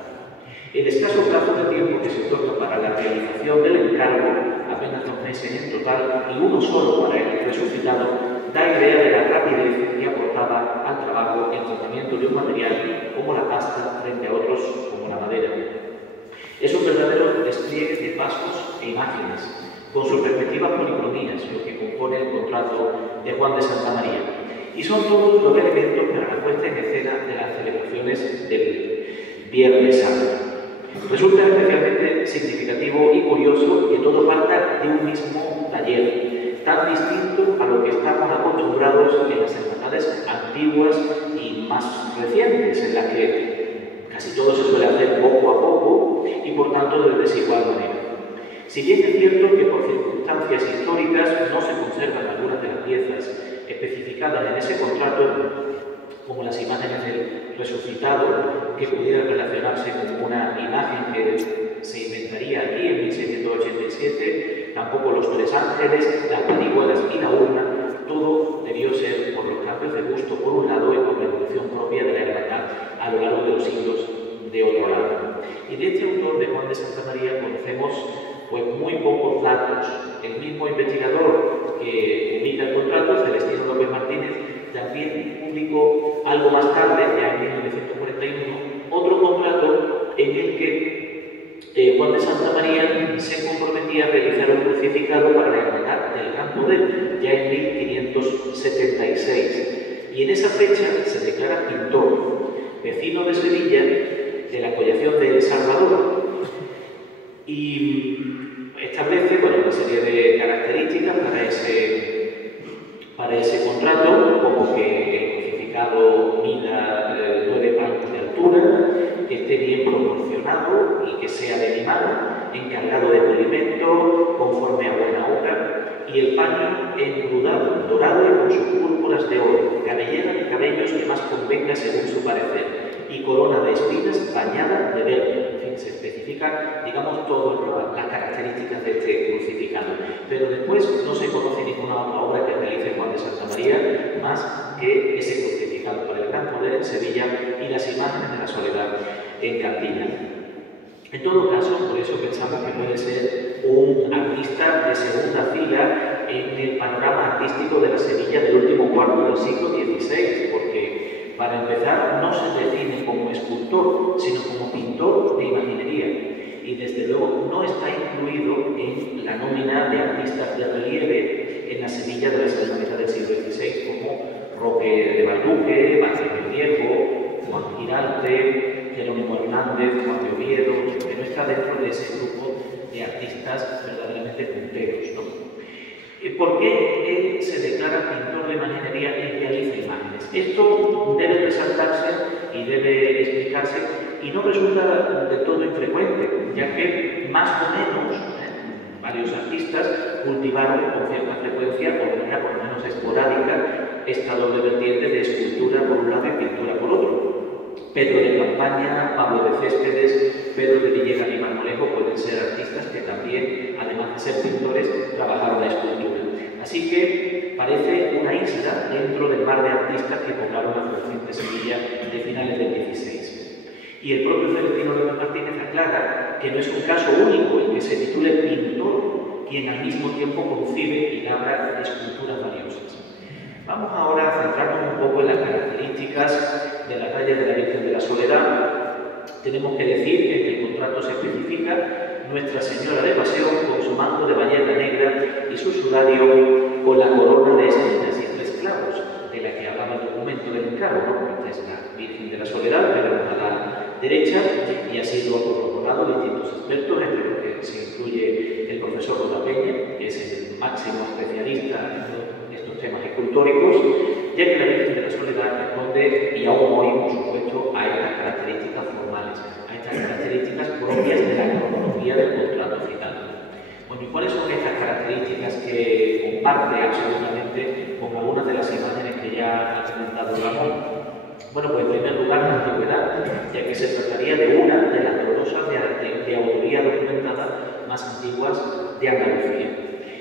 El escaso plazo de tiempo que se otorga para la realización del encargo, apenas 2 meses en total, y uno solo para el resucitado, da idea de la rapidez que aportaba al trabajo el tratamiento de un material como la pasta frente a otros como la madera. Es un verdadero despliegue de pasos e imágenes, con sus respectivas policromías, lo que compone el contrato de Juan de Santa María. Y son todos los elementos para la puesta en escena de las celebraciones del Viernes Santo. Resulta especialmente significativo y curioso que todo parta de un mismo taller, tan distinto a lo que estamos acostumbrados en las hermandades antiguas y más recientes, en las que casi todo se suele hacer poco a poco y por tanto de desigual manera. Si bien es cierto que por circunstancias históricas no se conservan algunas de las piezas especificadas en ese contrato, como las imágenes del resucitado, que pudieran relacionarse con una imagen que se inventaría aquí en 1687, tampoco los 3 ángeles, las parihuelas y la urna, todo debió ser por los cambios de gusto por un lado y por la evolución propia de la hermandad a lo largo de los siglos de otro lado. Y de este autor, de Juan de Santa María, conocemos pues muy pocos datos. El mismo investigador que publica el contrato, Celestino López Martínez, también publicó algo más tarde, ya en 1941, otro contrato en el que Juan de Santa María se comprometía a realizar un crucificado para la hermandad del Gran Poder, ya en 1576. Y en esa fecha se declara pintor, vecino de Sevilla, de la collación de El Salvador, y establece una serie de características para ese contrato, como que el crucificado mida 9 palmos de altura, que esté bien proporcionado y que sea de limado, encargado de pulimento, conforme a buena obra, y el paño engrudado, dorado y con sus púrpuras de oro, cabellera de cabellos que más convenga según su parecer, y corona de espinas bañada de verde. En fin, se especifica, digamos, todas las características de este crucificado. Pero después no se conoce ninguna otra obra que realice Juan de Santa María más que ese crucificado para el Gran Poder en Sevilla y las imágenes de la Soledad en Castilla. En todo caso, por eso pensamos que puede ser un artista de segunda fila en el panorama artístico de la Sevilla del último cuarto del siglo XVI, porque para empezar no se define como escultor, sino como pintor de imaginería, y desde luego no está incluido en la nómina de artistas de relieve en la Sevilla de la segunda mitad del siglo XVI, como Roque de Valduque, Barcelona Viejo, Juan Girarte, Jerónimo Hernández, Juan de Oviedo, que no está dentro de ese grupo de artistas verdaderamente punteros, ¿no? ¿Por qué él se declara pintor de imaginería y realiza imágenes? Esto debe resaltarse y debe explicarse, y no resulta del todo infrecuente, ya que más o menos varios artistas cultivaron con cierta frecuencia, o de manera por lo menos esporádica, esta doble vertiente de escultura por un lado y pintura por otro. Pedro de Campaña, Pablo de Céspedes, Pedro de Villegas y Marmolejo pueden ser artistas que también, además de ser pintores, trabajaron la escultura. Así que parece una isla dentro del mar de artistas que poblaron la floreciente Sevilla de finales del XVI. Y el propio Celestino López Martínez aclara que no es un caso único el que se titule pintor, quien al mismo tiempo concibe y labra esculturas valiosas. Vamos ahora a centrarnos un poco en las características de la talla de la Virgen de la Soledad. Tenemos que decir que en el contrato se especifica Nuestra Señora de Pasión con su manto de bayeta negra y su sudario con la corona de espinas y 3 clavos, de la que hablaba el documento del encargo, ¿no? Esta es la Virgen de la Soledad, pero a la derecha, y ha sido corroborado distintos expertos, entre los que se incluye el profesor Roda Peña, que es el máximo especialista en estos temas escultóricos, ya que la Virgen de la Soledad responde, y aún hoy, por supuesto, a estas características formales, a estas características propias de la cronología del contrato citado. Bueno, ¿y cuáles son estas características que comparte absolutamente con algunas de las imágenes que ya ha comentado Ramón? Bueno, pues en primer lugar la antigüedad, ya que se trataría de una de las dolorosas de autoría documentada más antiguas de Andalucía.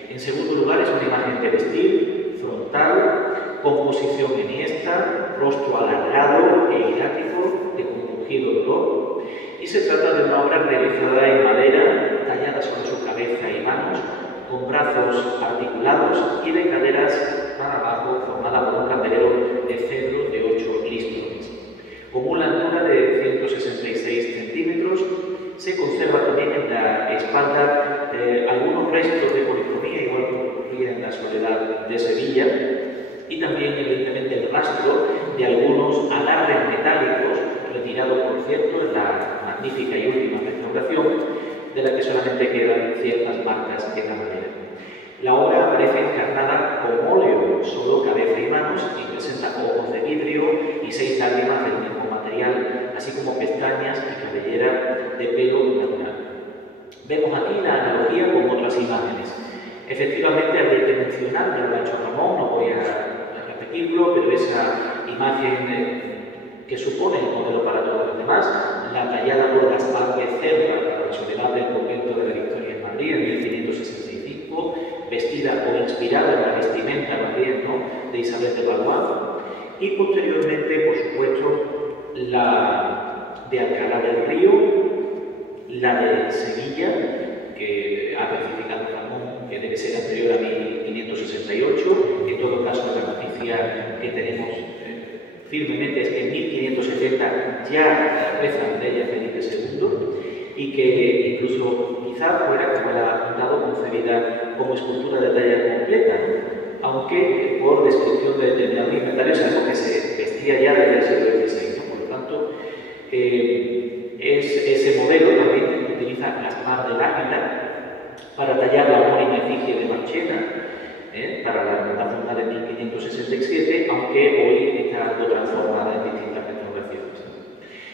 En segundo lugar, es una imagen de vestir, frontal, composición enhiesta, rostro alargado e hierático, de compungido dolor, y se trata de una obra realizada en madera, tallada sobre su cabeza y manos, con brazos articulados y de caderas para abajo, formada por un candelero de cedro de 8 listrones. Con una altura de 166 centímetros, se conserva también en la espalda algunos restos de policromía, igual que ocurría en la Soledad de Sevilla, y también, evidentemente, el rastro de algunos alardes metálicos, retirados, por cierto, en la magnífica y última restauración, de la que solamente quedan ciertas marcas en la madera. La obra aparece encarnada con óleo, solo cabeza y manos, y presenta ojos de vidrio y 6 lágrimas del mismo material, así como pestañas y cabellera de pelo natural. Vemos aquí la analogía con otras imágenes. Efectivamente, habría que mencionar, ya lo ha hecho Ramón, no voy a repetirlo, pero esa imagen que supone el modelo para todos los demás, la tallada por Gaspar Becerra para la Soledad del convento de la Victoria en Madrid en 1565, vestida o inspirada en la vestimenta más bien, ¿no?, de Isabel de Valois, y posteriormente, por supuesto, la de Alcalá del Río, la de Sevilla, que ha especificado Ramón que debe ser anterior a 1568, en todo caso la noticia que tenemos firmemente es que en 1570 ya rezan de ella Felipe II, y que incluso quizá fuera, como era apuntado, concebida como escultura de talla completa, ¿no? Aunque por descripción de determinados inventarios sabemos que se vestía ya desde el siglo XVI, ¿no? Por lo tanto, ese modelo también utiliza las manos del águila para tallar la homónima efigie de Marchena, para la hermandad fundada en 1567, aunque hoy está algo transformada en distintas restauraciones.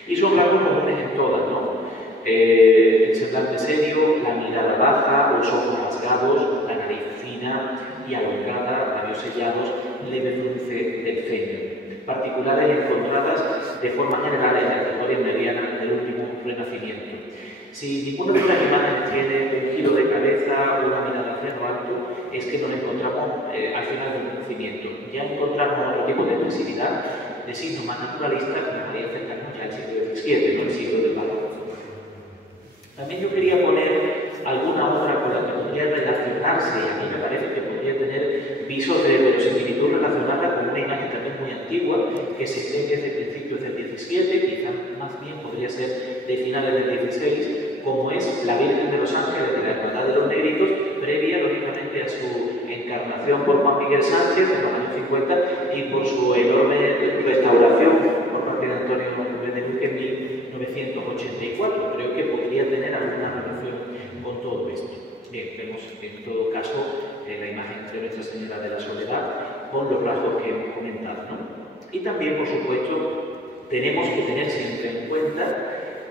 Y son rasgos comunes en todas, ¿no? El semblante serio, la mirada baja, los ojos rasgados, la nariz fina y alongada, labios sellados, leve frunce del ceño. Particulares encontradas de forma general en la historia mediana del último Renacimiento. Si ninguna de las imágenes tiene un giro de cabeza o una mirada hacia lo alto, es que nos encontramos al final del Renacimiento. Ya encontramos otro tipo de expresividad, de signos más naturalistas que nos haría acercarnos ya al siglo XVII, no el siglo del Valor. También yo quería poner alguna otra con la que podría relacionarse, y a mí me parece que podría tener visos de verosimilitud relacionada con una imagen también muy antigua, que se cree que es de principios del XVII, quizá más bien podría ser de finales del XVI, como es la Virgen de los Ángeles de la Hermandad de los Negritos, previa, lógicamente, a su encarnación por Juan Miguel Sánchez en los años 50 y por su enorme restauración por parte de Antonio de Luque en 1984. Creo que podría tener alguna relación con todo esto. Bien, vemos en todo caso la imagen de Nuestra Señora de la Soledad con los rasgos que hemos comentado, ¿no? Y también, por supuesto, tenemos que tener siempre en cuenta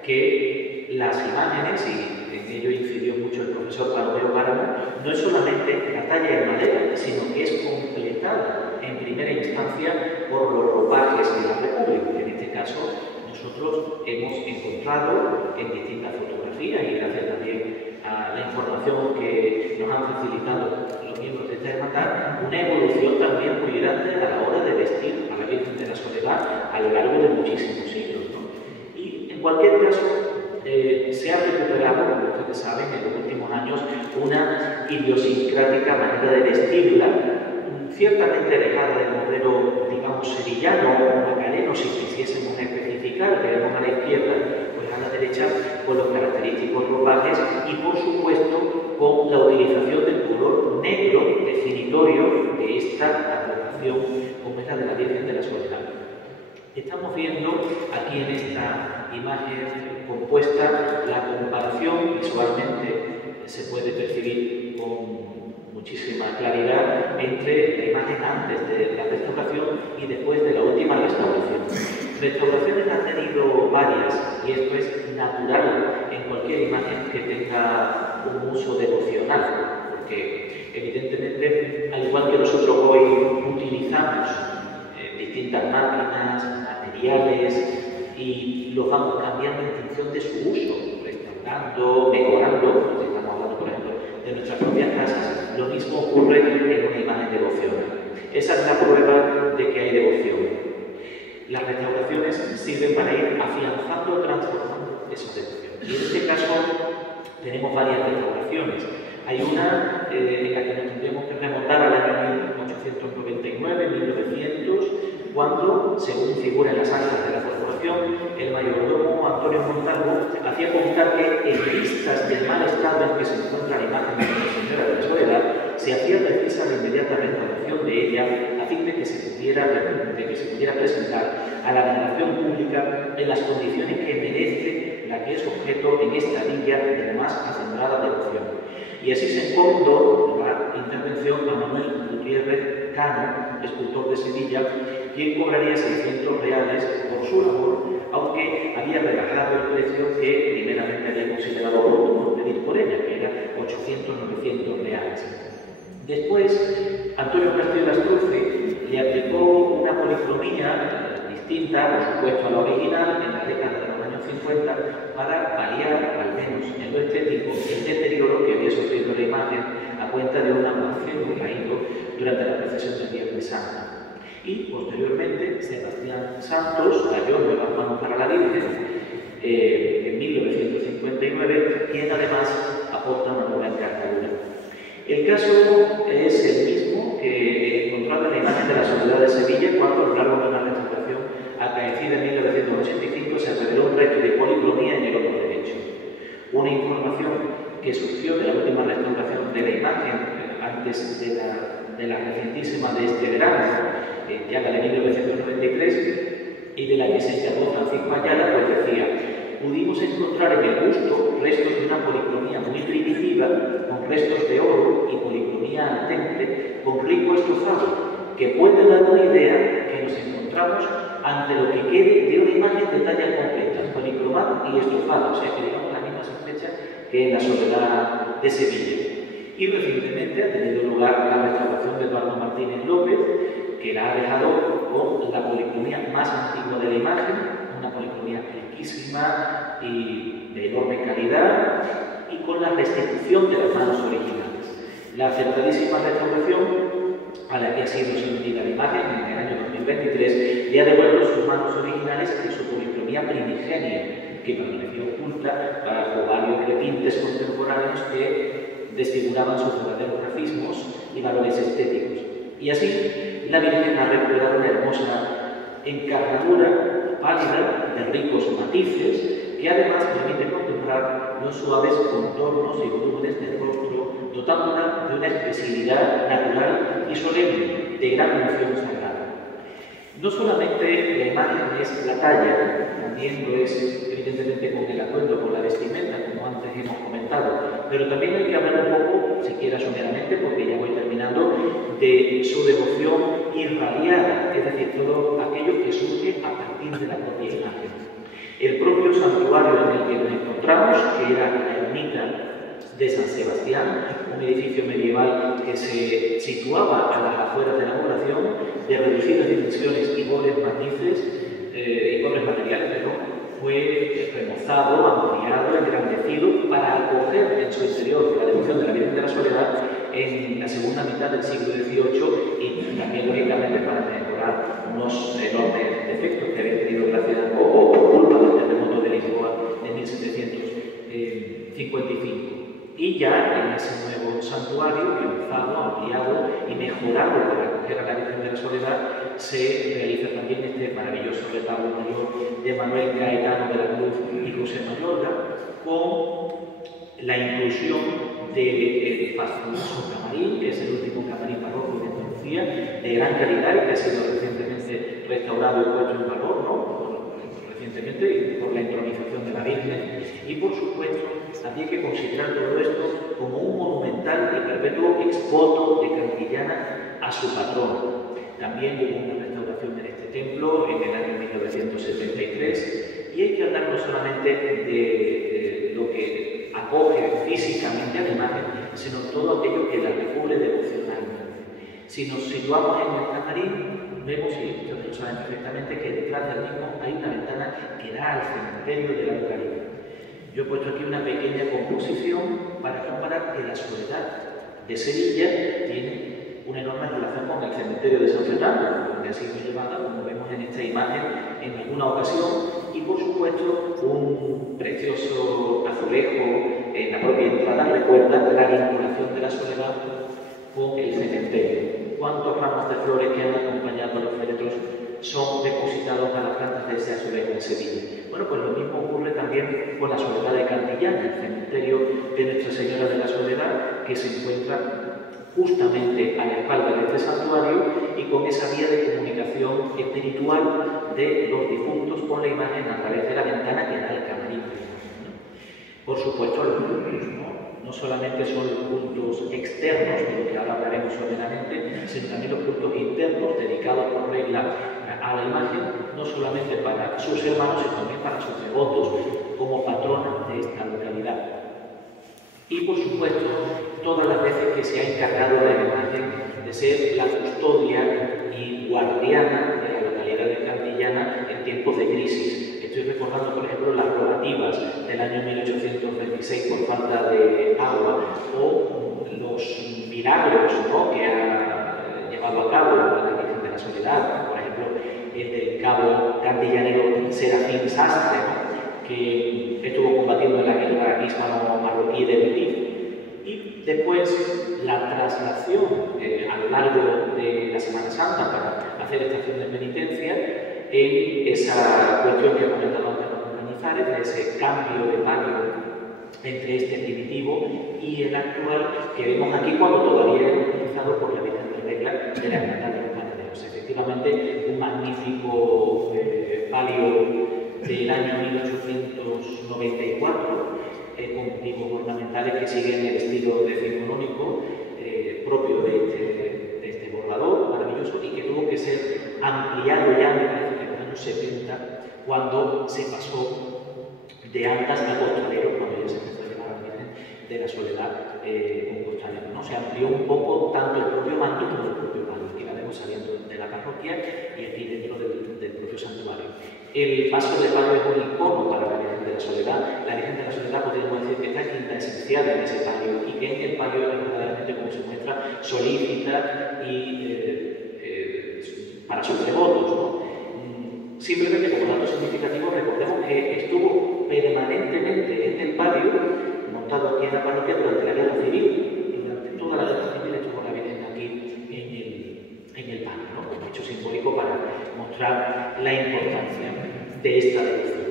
que las imágenes, y en ello incidió mucho el profesor Palomero Páramo, no es solamente la talla en madera, sino que es completada en primera instancia por los ropajes de la República. En este caso, nosotros hemos encontrado en distintas fotografías, y gracias también a la información que nos han facilitado los miembros de esta hermandad, una evolución también muy grande a la hora de vestir a la Virgen de la Soledad a lo largo de muchísimos siglos, ¿no? Y en cualquier caso, se ha recuperado, como ustedes saben, en los últimos años una idiosincrática manera de vestirla, ciertamente alejada del modelo, digamos, sevillano o macareno, si quisiésemos especificar, que vemos a la izquierda, pues a la derecha, con los característicos ropajes y, por supuesto, con la utilización del color negro definitorio de esta advocación, como es la de la Virgen de la Soledad. Estamos viendo aquí en esta imagen compuesta la comparación, visualmente se puede percibir con muchísima claridad entre la imagen antes de la restauración y después de la última restauración. Restauraciones han tenido varias, y esto es natural en cualquier imagen que tenga un uso devocional, porque evidentemente, al igual que nosotros hoy utilizamos distintas máquinas, materiales, y los vamos cambiando en función de su uso, restaurando, mejorando. Estamos hablando, por ejemplo, de nuestras propias casas. Lo mismo ocurre en una imagen devocional. Esa es la prueba de que hay devoción. Las restauraciones sirven para ir afianzando o transformando esa devoción. Y en este caso tenemos varias restauraciones. Hay una en la que nos tendremos que remontar al año 1899, 1900, cuando, según figura en las actas de la corporación, el mayordomo Antonio Montalvo hacía constar que en vistas del mal estado en que se encuentra la imagen de Nuestra Señora de la Soledad, se hacía precisa la inmediata restauración de ella a fin de que se pudiera presentar a la veneración pública en las condiciones que merece la que es objeto en esta villa de la más asombrada devoción. Y así se encomendó la intervención a Manuel Gutiérrez Cano, escultor de Sevilla, quien cobraría 600 reales por su labor, aunque había rebajado el precio que primeramente había considerado oportuno pedir por ella, que era 800-900 reales. Después, Antonio Castillo Lastrucci le aplicó una policromía distinta, por supuesto, a la original, en la década de los años 50, para paliar, al menos en lo estético, el deterioro que había sufrido la imagen a cuenta de un aguacero caído durante la procesión del Viernes Santo. Y posteriormente Sebastián Santos talló nuevas manos para la Virgen en 1959, quien además aporta una nueva encarnadura. El caso es el mismo que encontrado en la imagen de la Soledad de Sevilla, cuando a lo largo de una restauración acaecida en 1985 se reveló un resto de policromía en el hombro derecho. Una información que surgió de la última restauración de la imagen antes de la recientísima de este verano, ya la de 1993, y de la que se encargó Francisco Ayala, pues decía: pudimos encontrar en el busto restos de una policromía muy primitiva, con restos de oro y policromía temple, con rico estofado, que puede dar una idea que nos encontramos ante lo que quede de una imagen de talla completa, policromado y estofado, o sea que digamos la misma sospecha que en la Soledad de Sevilla. Y recientemente ha tenido lugar la restauración de Eduardo Martínez López, que la ha dejado con la policromía más antigua de la imagen, una policromía riquísima y de enorme calidad, y con la restitución de las manos originales. La acertadísima restauración a la que ha sido sometida la imagen en el año 2023 le ha devuelto sus manos originales y su policromía primigenia, que permaneció oculta bajo varios repintes contemporáneos que desfiguraban sus verdaderos grafismos y valores estéticos. Y así, la Virgen ha recuperado una hermosa encarnadura pálida de ricos matices que además permite contemplar los suaves contornos y volúmenes del rostro, dotándola de una expresividad natural y solemne de gran emoción sagrada. No solamente la imagen es la talla, también lo es evidentemente con el atuendo, con la vestimenta, como antes hemos comentado, pero también hay que hablar un poco, siquiera someramente, porque ya voy terminando, de su devoción irradiada, es decir, todo aquello que surge a partir de la propia imagen. El propio santuario en el que nos encontramos, que era la ermita de San Sebastián, un edificio medieval que se situaba a las afueras de la población, de reducidas dimensiones y pobres materiales, fue remozado, ampliado, engrandecido para acoger en su interior la devoción de la Virgen de la Soledad en la segunda mitad del siglo XVIII y también, lógicamente, para mejorar unos enormes defectos que habían tenido gracias o por culpa del terremoto de Lisboa de 1755. Y ya en ese nuevo santuario, realizado, ampliado y mejorado para acoger a la Virgen de la Soledad, se realiza también este maravilloso retablo mayor de Manuel Gaetano de la Cruz y José Mayorga, con la inclusión del fastuoso camarín, que es el último camarín barroco de Andalucía, de gran calidad y que ha sido recientemente restaurado y puesto en valor, ¿no? Recientemente por la entronización de la Virgen. Y por supuesto, había que considerar todo esto como un monumental y perpetuo exvoto de Cantillana a su patrón. También hubo una restauración en este templo en el año 1973, y hay que hablar no solamente de lo que acoge físicamente a la imagen, sino todo aquello que la recubre devocionalmente. Si nos situamos en el camarín, vemos, y ustedes lo saben perfectamente, que detrás del mismo hay una ventana que da al cementerio de la localidad. Yo he puesto aquí una pequeña composición para comparar que la Soledad de Sevilla tiene una enorme relación con el cementerio de San Fernando, donde ha sido llevada, como vemos en esta imagen, en alguna ocasión, y por supuesto un precioso azulejo en la propia entrada recuerda la vinculación de la Soledad con el cementerio. ¿Cuántos ramos de flores que han acompañado a los féretros son depositados a las plantas de ese azulejo en Sevilla? Bueno, pues lo mismo ocurre también con la Soledad de Cantillana, el cementerio de Nuestra Señora de la Soledad, que se encuentra justamente a la espalda de este santuario y con esa vía de comunicación espiritual de los difuntos con la imagen a través de la ventana que da al camarín. Por supuesto, los cultos, no solamente son los cultos externos, de lo que ahora hablaremos someramente, sino también los cultos internos dedicados por regla a la imagen, no solamente para sus hermanos, sino también para sus devotos, como patrona de esta localidad. Y por supuesto, todas las veces que se ha encargado de la imagen de ser la custodia y guardiana de la localidad de Cantillana en tiempos de crisis. Estoy recordando, por ejemplo, las rogativas del año 1826 por falta de agua, o los milagros, ¿no?, que ha llevado a cabo en la Virgen de la Soledad, por ejemplo, el del cabo candillanero Serafín Sastre, ¿no?, que estuvo combatiendo en la guerra hispano-marroquí de Belín. Y después la traslación a lo largo de la Semana Santa para hacer estación de penitencia en esa cuestión que ha comentado antes Cañizares, de ese cambio de palio entre este primitivo y el actual que vemos aquí cuando todavía era utilizado por la Virgen de Regla de la Hermandad de los Panaderos. Efectivamente, un magnífico palio del año 1894 con motivos ornamentales que siguen el estilo decimonónico propio de este bordador maravilloso y que tuvo que ser ampliado ya en los años 70 cuando se pasó de andas a costalero, cuando ya se empezó a llevar a la Virgen de la Soledad con costalero, ¿no? Se amplió un poco tanto el propio manto como el propio palio. Aquí la vemos saliendo de la parroquia y aquí dentro del propio santuario. El paso de palio es un icono para la Virgen de la Soledad. La Virgen de la Soledad podríamos decir que está quinta esencial en ese palio y que en el palio es verdaderamente como se muestra solícita y para sus devotos, ¿no? Simplemente como dato significativo recordemos que estuvo permanentemente en el palio, montado aquí en la parroquia durante la Guerra Civil. Durante toda la Guerra Civil estuvo la Virgen aquí en el palio, ¿no? Un hecho simbólico para mostrar la importancia de esta devoción.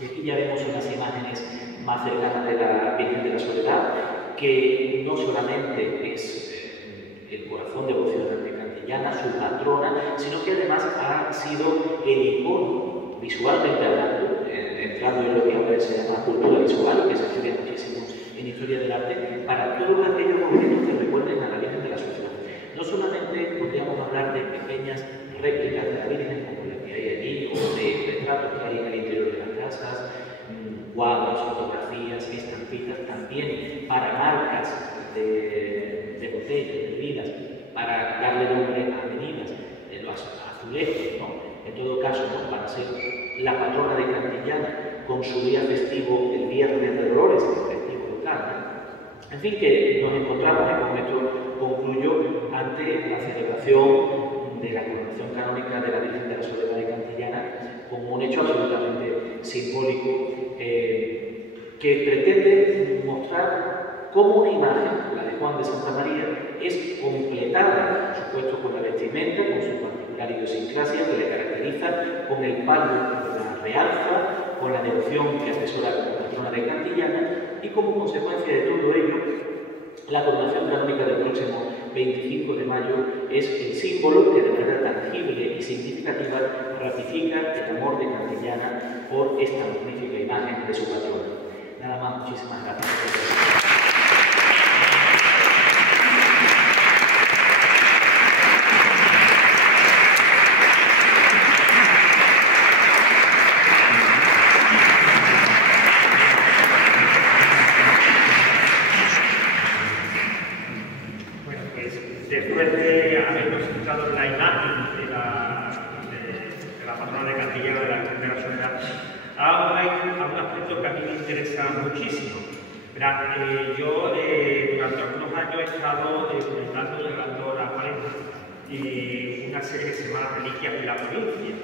Y aquí ya vemos unas imágenes más cercanas de la Virgen de la Soledad, que no solamente es el corazón devocional de Cantillana, su patrona, sino que además ha sido el icono, visualmente hablando, entrando en lo que ahora se llama cultura visual, que se estudia muchísimo en historia del arte, para todos aquellos movimientos que recuerden a la Virgen de la Soledad. No solamente podríamos hablar de pequeñas réplicas de la Virgen, como la que hay allí, o de retratos que hay en el interior de las casas, cuadros, fotografías, estampitas, también para marcas de botellas, de bebidas, para darle nombre a avenidas, los azulejos, ¿no? En todo caso, ¿no?, para ser la patrona de Cantillana, con su día festivo el Viernes de Dolores, el festivo local, ¿no? En fin, que nos encontramos, y con esto concluyo, ante la celebración de la coronación canónica de la Virgen de la Soledad de Cantillana como un hecho absolutamente simbólico que pretende mostrar cómo una imagen, la de Juan de Santa María, es completada, por supuesto, con la vestimenta, con su particular idiosincrasia que le caracteriza, con el palio de la realza, con la devoción que asesora como patrona de Cantillana y como consecuencia de todo ello, la coronación canónica del próximo 25 de mayo es el símbolo que de manera tangible y significativa ratifica el amor de Cantillana por esta magnífica imagen de su patrona. Nada más, muchísimas gracias. Después de habernos centrado en la imagen de la patrona de Cantillana, de la Virgen de la Soledad, ahora hay un aspecto que a mí me interesa muchísimo. Yo durante algunos años he estado comentando y llevando a Palencia una serie que se llama Reliquias de la Provincia,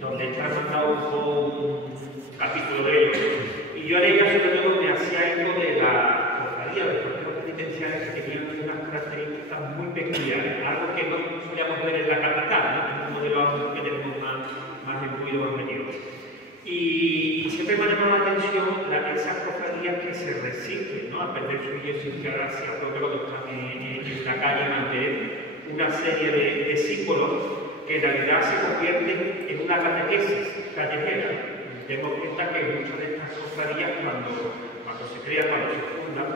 donde está contado un capítulo de ellos. Y yo en ella sobre todo me hacía eco de la cofradía de los cuerpos penitenciarios que tenían unas características muy peculiares, algo que no solíamos ver en la capital, ¿no? Es un modelo que tenemos más imbuido, más metido. Y siempre me ha llamado la atención esas cofradías que se resisten, ¿no?, a perder su idiosincrasia propia cuando están en la calle, mantener una serie de símbolos que en realidad se convierten en una catequesis callejera. Tengo cuenta que muchas de estas cofradías, cuando se crean, cuando se fundan,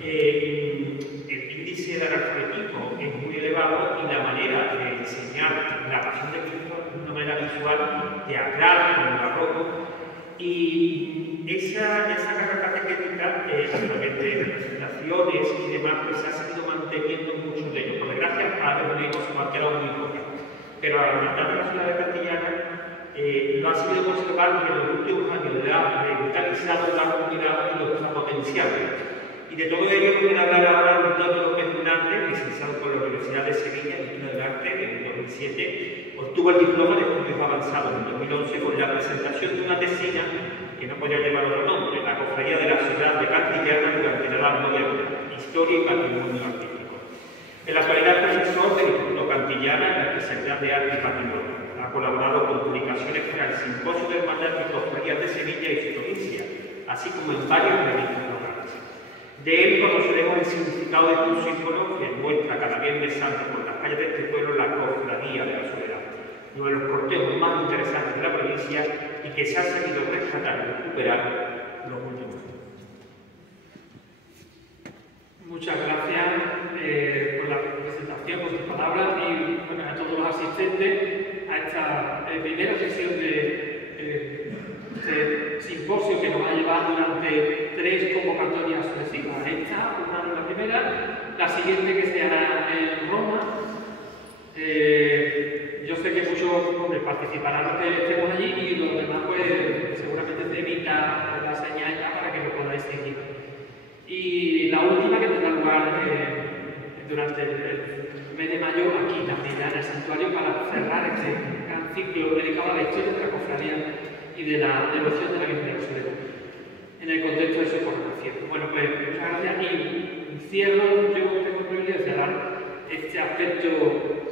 el índice de analfabetismo es muy elevado y la manera de enseñar la pasión de Cristo es una manera visual, teatral, con un barroco, y esa carga catequética a través de representaciones y demás, pues se ha seguido manteniendo muchos de ellos. Por desgracia, cada vez menos se ha quedado muy poco. Pero la Hermandad de la Soledad de Cantillana lo ha seguido conservando y en los últimos años le ha revitalizado la comunidad y lo está potenciando. Y de todo ello voy a hablar ahora de Antonio López Durante, licenciado por la Universidad de Sevilla en Historia del Arte en 2007. Obtuvo el diploma de estudios avanzados en 2011 con la presentación de una tesina que no podía llevar otro nombre, la Cofradía de la Ciudad de Cantillana durante la Edad Moderna, Historia y Patrimonio Artístico. En la actualidad es profesor del Instituto Cantillana en la especialidad de Arte y Patrimonio. Ha colaborado con publicaciones para el Simposio de Hermandad de Cofradías de Sevilla y su provincia, así como en varios revistas locales. De él conoceremos el significado de tu símbolo que muestra cada Viernes Santo por las calles de este pueblo la Cofradía de la Soledad, uno de los cortejos más interesantes de la provincia y que se ha sabido rescatar y recuperar los últimos años. Muchas gracias por la presentación, por tus palabras y bueno, a todos los asistentes a esta primera sesión de este simposio que nos ha llevado durante 3 convocatorias sucesivas. Esta, la primera, la siguiente que se hará en Roma. Yo sé que muchos participarán los que estemos allí y los demás pues seguramente se evita la señal para que lo podáis seguir. Y la última que tendrá lugar durante el mes de mayo aquí también en el santuario para cerrar este gran ciclo dedicado a la historia de la cofradía y de la devoción de la Virgen de la Soledad en el contexto de su coronación. Bueno, pues muchas gracias y cierro, yo tengo el privilegio de cerrar este aspecto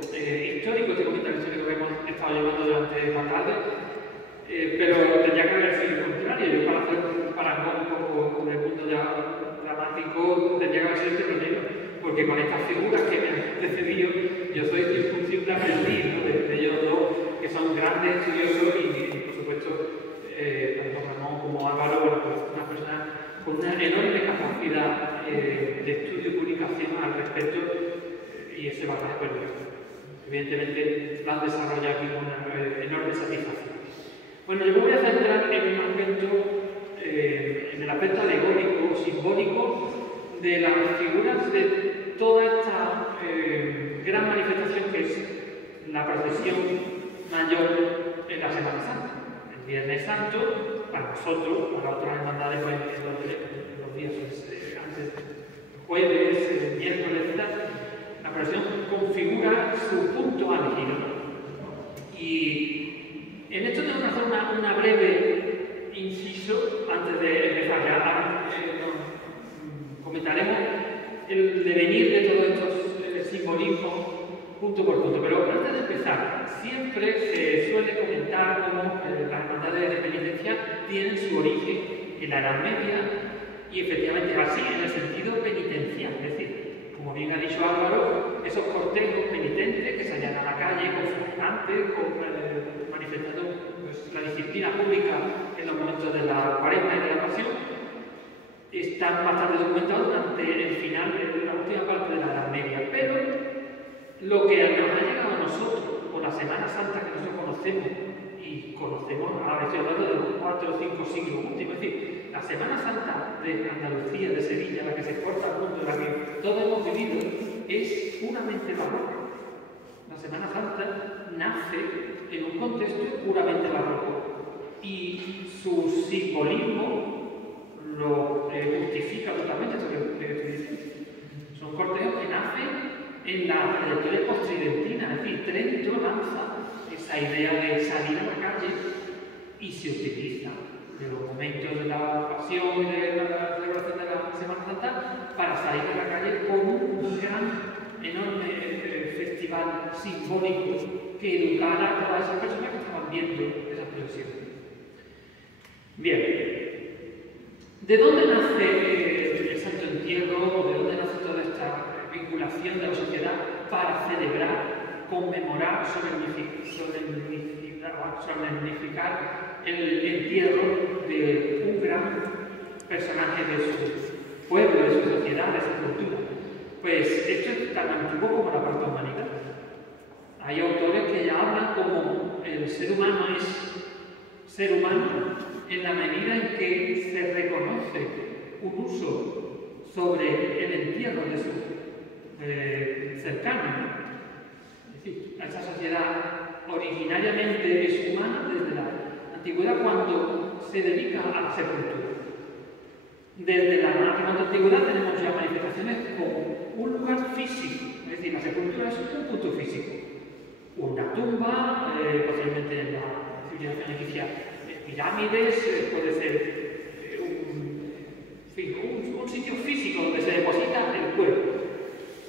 histórico, este comentario histórico que hemos estado llevando durante la tarde, pero tendría que haber sido lo contrario. Yo para hacer un parangón un poco con el mundo dramático tendría que haber sido terreno, porque con estas figuras que me han precedido yo soy un simple aprendiz, ¿no? de ellos dos que son grandes estudiosos y por supuesto tanto Ramón como Álvaro, bueno, pues una persona con una enorme capacidad de estudio y publicación al respecto y ese bagaje pues evidentemente lo han desarrollado aquí con una enorme satisfacción. Bueno, yo me voy a centrar en un aspecto, en el aspecto alegórico, simbólico de las figuras de toda esta gran manifestación que es la procesión mayor en la Semana Santa. El Viernes Santo, para nosotros, para otras hermandades, pues, los días antes, jueves, miércoles y tal, la procesión configura su punto álgido. Y en esto tengo que hacer una breve inciso antes de empezar. Ya comentaremos el devenir de todos estos simbolismos punto por punto. Pero antes de empezar, siempre se suele comentar cómo las hermandades de penitencia tienen su origen en la Edad Media y efectivamente es así en el sentido penitencial. Es decir, como bien ha dicho Álvaro, esos cortejos penitentes que salían a la calle con flagelantes, manifestando pues, la disciplina pública en los momentos de la Cuaresma y de la Pasión, están bastante documentados durante el final, la última parte de la Edad Media. Pero lo que nos ha llegado a nosotros, por la Semana Santa que nosotros conocemos, y conocemos, ahora estoy hablando de los 4 o 5 siglos últimos, es decir, la Semana Santa de Andalucía, de Sevilla, la que se exporta al mundo, la que todos hemos vivido, es puramente barroca. La Semana Santa nace en un contexto puramente barroco y su simbolismo lo justifica totalmente esto que estoy diciendo. Son cortejos que nacen en la trayectoria postridentina, es decir, Trento lanza esa idea de salir a la calle y se utiliza de los momentos de la pasión y de la celebración de la Semana Santa para salir a la calle con un gran, enorme festival simbólico que educara a todas esas personas que estaban viendo esa procesión. Bien. ¿De dónde nace el Santo Entierro o de dónde nace toda esta vinculación de la sociedad para celebrar, conmemorar, solemnificar el entierro de un gran personaje de su pueblo, de su sociedad, de su cultura? Pues esto es tan antiguo como la propia humanidad. Hay autores que ya hablan como el ser humano es ser humano en la medida en que se reconoce un uso sobre el entierro de su cercano. Es decir, esa sociedad originariamente es humana desde la antigüedad cuando se dedica a la sepultura. Desde la más remota antigüedad tenemos ya manifestaciones como un lugar físico, es decir, la sepultura es un punto físico. Una tumba, posiblemente en la civilización egipcia, pirámides, puede ser un sitio físico donde se deposita el cuerpo.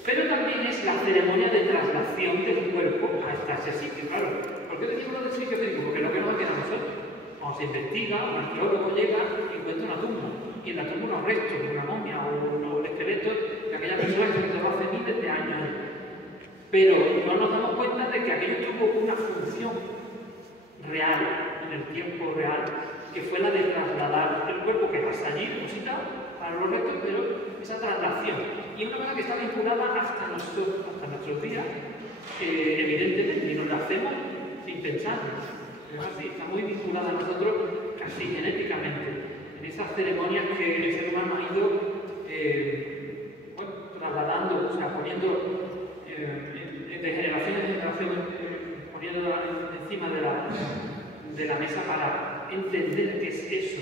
Pero también es la ceremonia de traslación del cuerpo hasta ese sitio, claro. ¿Por qué decimos lo del sitio físico? Porque no que nos queda a nosotros. Cuando se investiga, un arqueólogo llega y encuentra una tumba. Y en la tumba unos restos de una momia o el esqueleto de aquella persona que se enterró hace miles de años. Pero no nos damos cuenta de que aquello tuvo una función real, en el tiempo real, que fue la de trasladar el cuerpo que pasa allí, depositado, para los restos, pero esa traslación. Y una cosa que está vinculada hasta nuestros días, evidentemente, y nos la hacemos sin pensarlo. Es así, está muy vinculada a nosotros casi genéticamente, en esas ceremonias que el ser humano ha ido trasladando, o sea, poniendo de generación en generación, poniendo encima de la mesa para entender qué es eso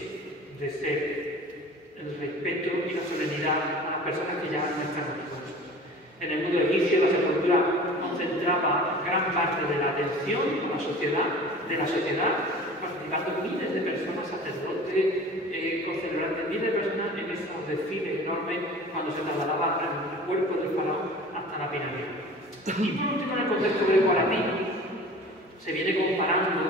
de ser el respeto y la solemnidad a las personas que ya no están con nosotros. En el mundo egipcio la sepultura concentraba gran parte de la atención de la sociedad, participando miles de personas, sacerdotes, celebrantes, miles de personas en esos desfiles enormes cuando se trasladaba el cuerpo del faraón hasta la pirámide. Y por último, en el contexto greco-latino, se viene comparando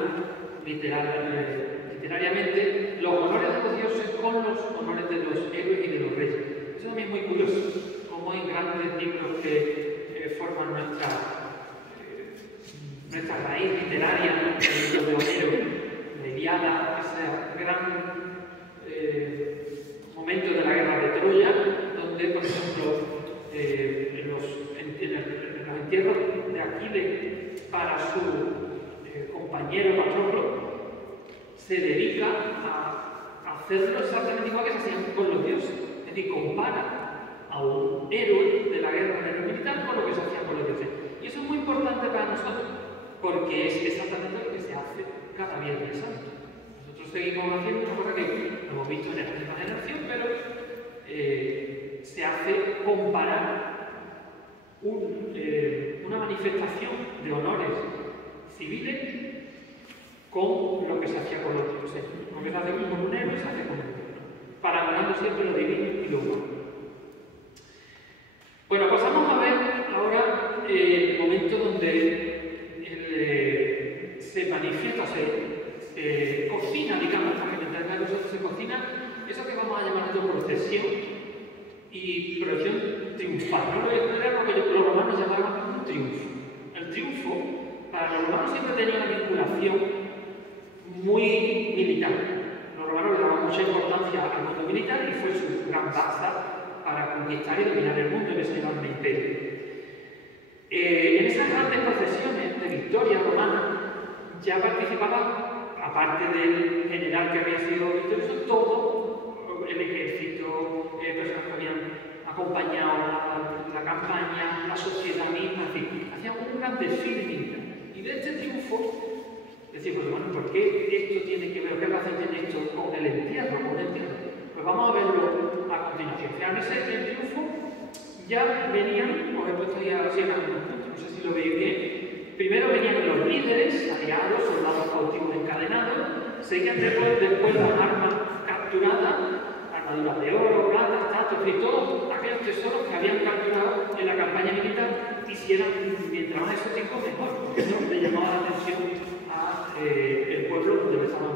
literariamente los honores de los dioses con los honores de los héroes y de los reyes. Eso también es muy curioso, como hay grandes libros que forman nuestra raíz literaria, ¿no? El libro de Homero, la Ilíada, ese gran momento de la guerra de Troya, donde, por ejemplo, en los entierros de Aquiles para su compañero Patroclo, se dedica a hacerlo exactamente igual que se hacían con los dioses. Es decir, compara a un héroe de la guerra, un héroe militar, con lo que se hacía con los dioses. Y eso es muy importante para nosotros, porque es exactamente lo que se hace cada Viernes Santo. Nosotros seguimos haciendo una cosa que no hemos visto en esta misma generación, pero se hace comparar una manifestación de honores civiles con lo que se hacía con los dioses. Lo que se hace con un héroe se hace con un héroe, parangando siempre lo divino y lo humano. Bueno, pasamos a ver ahora el momento donde se manifiesta, se cocina, digamos, para que me entiendan nosotros, se cocina eso que vamos a llamar nosotros procesión y procesión triunfal. ¿No? Era lo que los romanos llamaban un triunfo. El triunfo, para los romanos siempre tenía una vinculación muy militar. Los romanos le daban mucha importancia al mundo militar y fue su gran baza para conquistar y dominar el mundo en ese enorme imperio. En esas grandes procesiones de victoria romana ya participaba, aparte del general que había sido victorioso, todo el ejército, personas que habían acompañado la campaña, la sociedad misma, en fin, hacían un gran desfile militar. Y de este triunfo, decimos, bueno, ¿por qué esto tiene que ver, qué relación tiene esto con el entierro? Pues vamos a verlo a continuación. Finalmente, el triunfo ya venían, os he puesto ahí así en algunos puntos, no sé si lo veis bien. Primero venían los líderes, aliados, soldados cautivos encadenados, seguían después las armas capturadas, armaduras de oro, plata, estatuas y todos aquellos tesoros que habían capturado en la campaña militar, quisieran, mientras más esos tiempos mejor, porque eso le llamaba la atención al pueblo donde lo estaban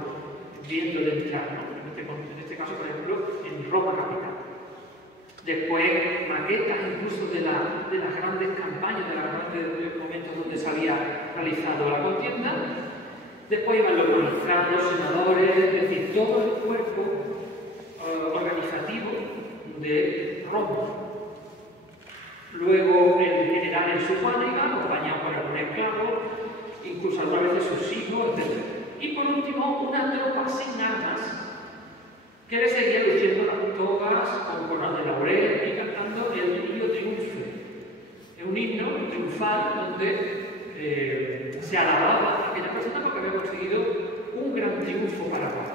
viendo de entrar, ¿no? En este caso, por ejemplo, en Roma capital. Después, maquetas incluso de las grandes campañas, de los grandes momentos donde se había realizado la contienda. Después iban los magistrados, senadores, es decir, todo el cuerpo organizativo de Roma. Luego el general en su cuadriga, acompañado por algún esclavo, incluso algunas veces sus hijos, etc. Y por último, una tropa sin armas que le seguía luciendo las togas con coronas de laurel y cantando el himno triunfo. Es un himno triunfal donde se alababa a aquella persona porque había conseguido un gran triunfo para Roma.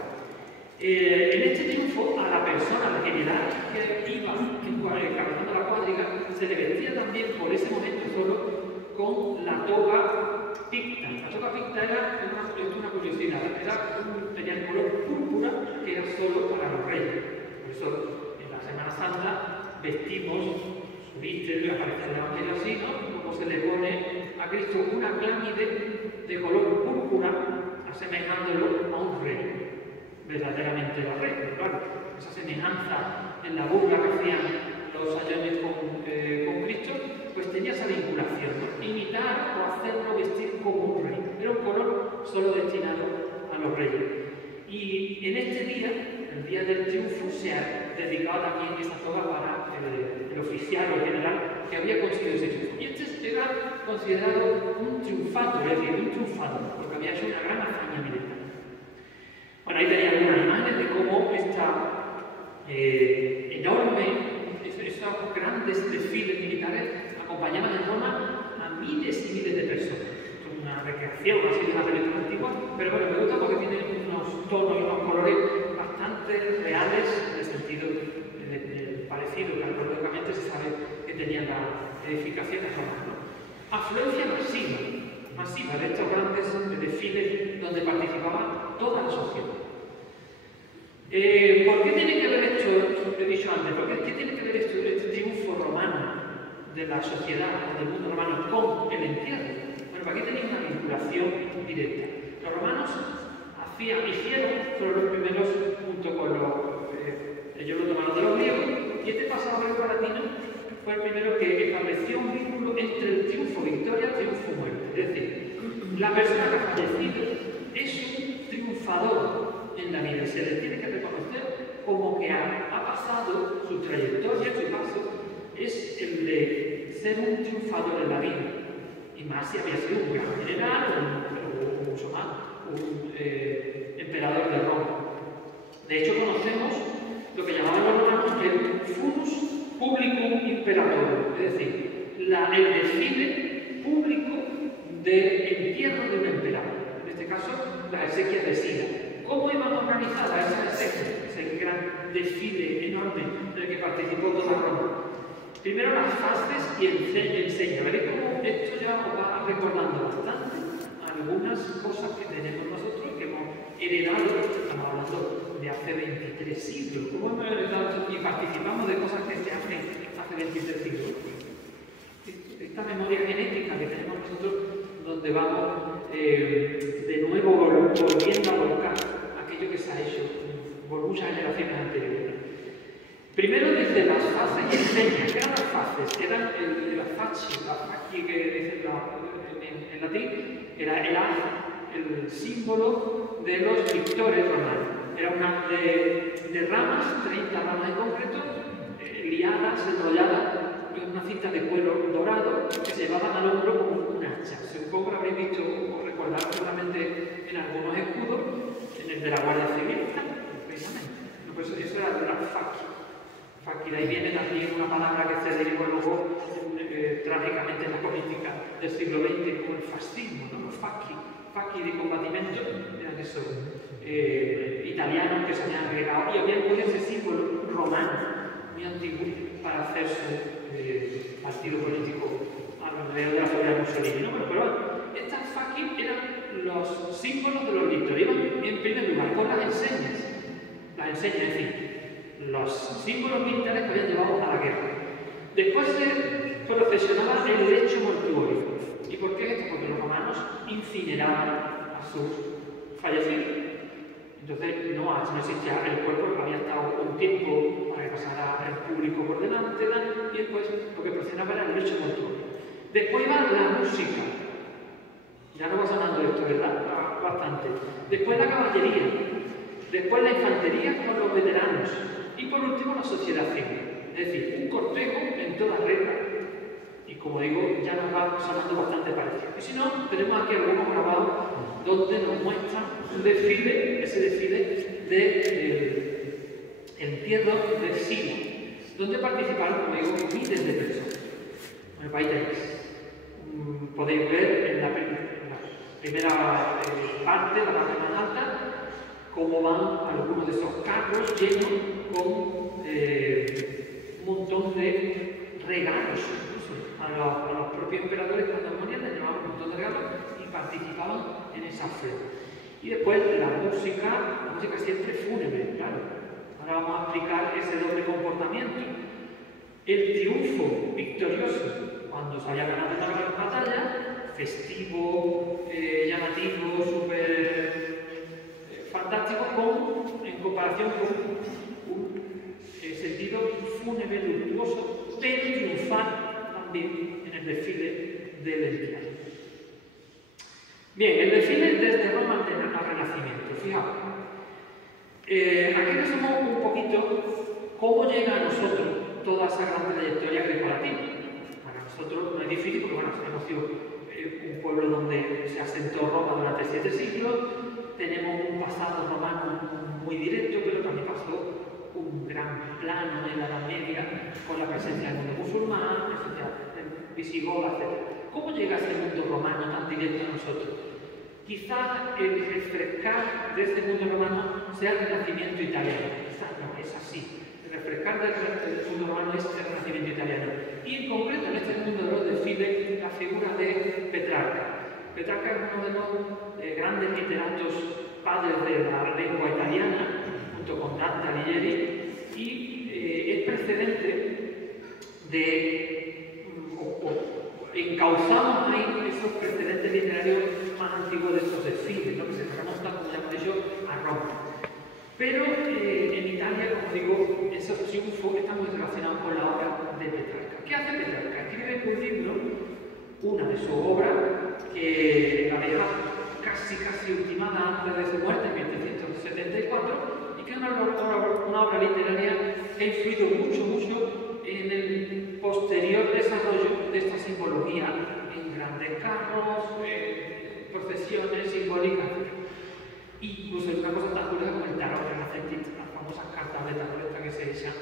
En este triunfo, a la persona, la general que iba encabezando la cuadriga, se le vestía también por ese momento solo con la toga picta. La toga picta era una curiosidad, tenía el color púrpura que era solo para los reyes. Por eso en la Semana Santa vestimos su víster, aparece en el Evangelio así, ¿no? Como se le pone a Cristo una clámide de color púrpura, asemejándolo a un rey. Verdaderamente los reyes, claro, esa semejanza en la burla que hacían los sayones con Cristo, pues tenía esa vinculación, ¿no? Imitar o hacerlo vestir como un rey. Era un color solo destinado a los reyes. Y en este día, el día del triunfo, se ha dedicado también esa toga para el oficial o general que había conseguido ese triunfo. Y este era considerado un triunfato, es decir, un triunfador, porque había hecho una gran hazaña militar. Bueno, ahí tenéis algunas imágenes de cómo esta esos grandes desfiles militares acompañaban en Roma a miles y miles de personas. Esto es una recreación, así de una película antigua, pero bueno, me gusta porque tiene unos tonos y unos colores bastante reales en el sentido parecido que arqueológicamente se sabe que tenían las edificaciones romanas, ¿no? Afluencia masiva de estos grandes desfiles donde participaba toda la sociedad. ¿Por qué tiene que ver esto, lo he dicho antes, qué tiene que ver este triunfo romano de la sociedad, del mundo romano, con el entierro? Bueno, aquí tenéis una vinculación directa. Los romanos fueron los primeros, junto con ellos lo tomaron de los griegos, y este pasado greco-latino fue el primero que estableció un vínculo entre el triunfo victoria y triunfo muerte. Es decir, la persona que ha fallecido es un triunfador en la vida, se le tiene que reconocer como que ha pasado su trayectoria, su paso, es el de ser un triunfador en la vida. Y más si había sido un gran general o mucho más, un emperador de Roma. De hecho, conocemos lo que llamaban los romanos el funus publicum imperatorum, es decir, el desfile público de entierro de un emperador. En este caso, las exequias de Sila. ¿Cómo iban organizadas esas exequias? Ese gran desfile enorme en el que participó toda Roma. Primero las fases y enseña. Veréis cómo esto ya os va recordando bastante algunas cosas que tenemos nosotros que hemos heredado, estamos hablando de hace 23 siglos. ¿Cómo hemos heredado y participamos de cosas que se hacen hace 23 siglos? Esta memoria genética que tenemos nosotros, donde vamos de nuevo volviendo a volcar aquello que se ha hecho por muchas generaciones anteriores. Primero dice las fases y enseña. ¿Qué eran las fases? Eran las faci que dicen en latín, era el símbolo de los victores romanos. Era una de ramas, 30 ramas en concreto, liadas, enrolladas, en una cinta de cuero dorado que se llevaban al hombro como un hacha. Supongo que lo habréis visto o recordado seguramente en algunos escudos, en el de la Guardia Civil, precisamente. No, pues eso era la faci. De ahí viene también una palabra que se derivó luego trágicamente en la política del siglo XX como el fascismo, ¿no? Los facchi de combatimiento eran esos italianos que se habían agregado y habían cogido ese símbolo romano muy antiguo para hacer su partido político alrededor de la figura de Mussolini, ¿no? Pero bueno, estas facchi eran los símbolos de los victorios. Iban en primer lugar con las enseñas, es decir, los símbolos militares que habían llevado a la guerra. Después se procesionaba el lecho mortuorio. ¿Y por qué esto? Porque los romanos incineraban a sus fallecidos. Entonces no existía el cuerpo, había estado un tiempo para que pasara el público por delante, y después lo que procesionaba era el lecho mortuorio. Después iba la música. Ya no va sonando esto, ¿verdad? Bastante. Después la caballería. Después la infantería con los veteranos. Y por último la sociedad civil. Es decir, un cortejo en toda regla. Y como digo, ya nos va sonando bastante parecido. Y si no, tenemos aquí algunos grabados donde nos muestran un desfile, ese desfile de entierro de Sila, donde participaron, como digo, miles de personas. Bueno, ahí tenéis. Podéis ver en la primera parte, la parte más alta, cómo van algunos de esos carros llenos con un montón de regalos. A los propios emperadores cuando morían les llevaban un montón de regalos y participaban en esa fe. Y después la música siempre fúnebre, claro. Ahora vamos a explicar ese doble comportamiento. El triunfo victorioso cuando se haya ganado una batalla, festivo, llamativo, súper fantástico, en comparación con un sentido fúnebre, luctuoso, pero triunfal también en el desfile del emperador. Bien, el desfile desde Roma al Renacimiento. Fijaos, aquí resumimos un poquito cómo llega a nosotros toda esa gran trayectoria grecolatina. Para nosotros no es difícil porque bueno, hemos sido un pueblo donde se asentó Roma durante 7 siglos, tenemos un pasado romano muy directo, pero también pasó un gran plano en la Edad Media con la presencia del mundo musulmán, visigoda, etc. ¿Cómo llega ese mundo romano tan directo a nosotros? Quizás el refrescar de ese mundo romano sea el Renacimiento italiano. Quizás no, es así. El refrescar del mundo romano es el Renacimiento italiano. Y en concreto en este mundo de los desfiles, la figura de Petrarca. Petrarca es uno de los grandes literatos padres de la lengua italiana, junto con Dante Alighieri, y es precedente de encauzamos ahí esos precedentes literarios más antiguos de estos desfiles, ¿no? Que se remontan, como ya hemos dicho, a Roma. Pero en Italia, como digo, esos triunfos están muy relacionados con la obra de Petrarca. ¿Qué hace Petrarca? Escribe un libro, una de sus obras, que la deja casi ultimada antes de su muerte, en 1774, y que es una obra literaria que ha influido mucho en el posterior desarrollo de esta simbología en grandes carros, procesiones simbólicas. Incluso una cosa tan curiosa como el tarot renacentista, las famosas cartas de tarot que se echan,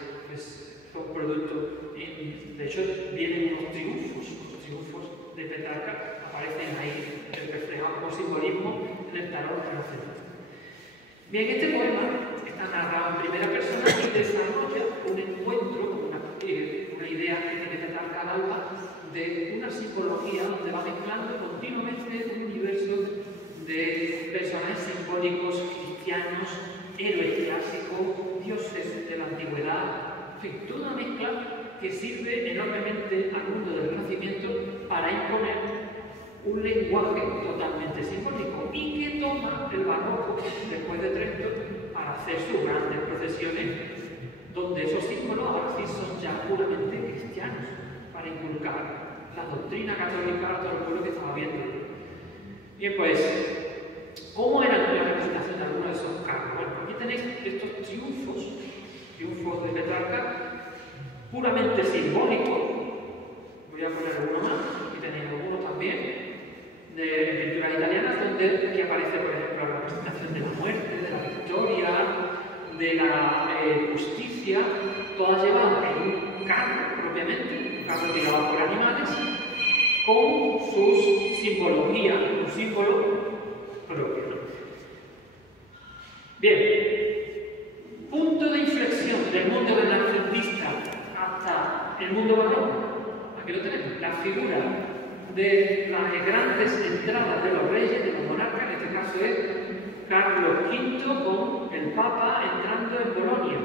son productos, de hecho vienen unos triunfos de Petrarca, aparecen ahí reflejados como simbolismo en el tarot renacentista. Bien, este poema está narrado en primera persona y desarrolla un encuentro, una idea que tiene Petrarca al alba, de una simbología donde va mezclando continuamente un universo de personajes simbólicos cristianos, héroes clásicos, dioses de la antigüedad, en fin, toda una mezcla que sirve enormemente al mundo del Renacimiento para imponer un lenguaje totalmente simbólico y que toma el barroco después de Trento para hacer sus grandes procesiones, donde esos símbolos ahora sí son ya puramente cristianos, para inculcar la doctrina católica a todo el pueblo que estaba viendo. Bien, pues, ¿cómo era la representación de algunos de esos cargos? Bueno, aquí tenéis estos triunfos de Petrarca, puramente simbólicos. Voy a poner alguno más, aquí tenéis algunos también, de pinturas italianas, donde aquí aparece, por ejemplo, la representación de la muerte, de la victoria, de la justicia, todas llevadas en un carro propiamente, un carro tirado por animales, con sus simbologías, un símbolo propio. Bien, punto de inflexión del mundo renacentista hasta el mundo barroco. Aquí lo tenemos, la figura de las grandes entradas de los reyes, de los monarcas, en este caso es Carlos V con el Papa entrando en Bolonia.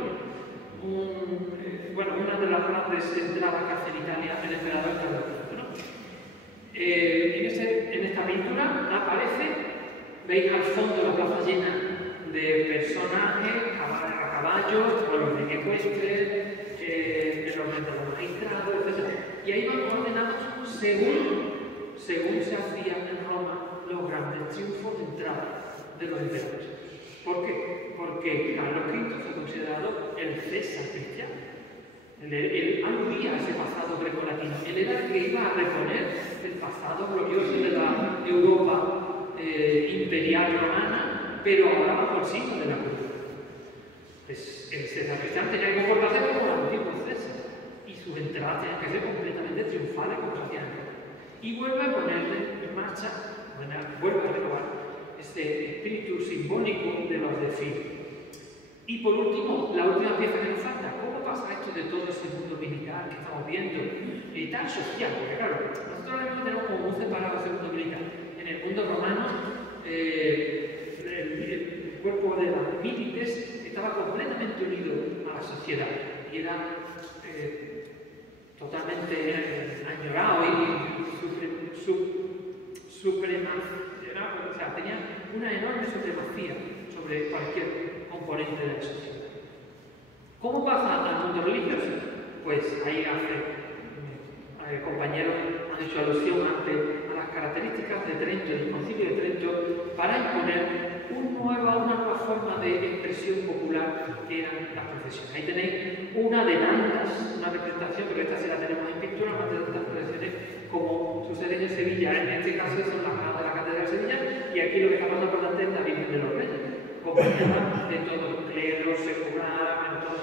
Una de las grandes entradas que hace en Italia el emperador Carlos V, ¿no? En esta pintura aparece, veis al fondo la plaza llena de personajes, a caballo, con los de ecuestres, el orden de los magistrados, etc. Y ahí van ordenados según se hacían en Roma los grandes triunfos de entrada de los emperadores. ¿Por qué? Porque Carlos V fue considerado el César cristiano. Él aludía a ese pasado grecolatino. Él era el que iba a reponer el pasado glorioso de la Europa imperial romana, pero ahora bajo el signo de la cruz. Pues el César cristiano tenía que comportarse como el antiguo César, y sus entradas tenían que ser completamente triunfales como se hacían en Roma. Y vuelve a ponerle en marcha, vuelve a renovar este espíritu simbólico de los desfiles. Y por último, la última pieza que nos falta, ¿cómo pasa esto de todo ese mundo militar que estamos viendo y tal social? Porque claro, nosotros ahora mismo tenemos como muy separado ese mundo militar. En el mundo romano, el cuerpo de las milites estaba completamente unido a la sociedad y era totalmente añorado y o sea, tenía una enorme supremacía sobre cualquier componente de la sociedad. ¿Cómo pasa al mundo religioso? Pues ahí compañeros han hecho alusión a las características de Trento, del Concilio de Trento, para imponer una nueva forma de expresión popular que eran las procesiones. Ahí tenéis una de tantas, una representación, pero esta sí la tenemos en pintura, más de tantas procesiones como sucede en Sevilla. En este caso son las gradas de la Catedral de Sevilla, y aquí lo que está más importante es la Virgen de los Reyes, acompañada de todos los cleros, seculares,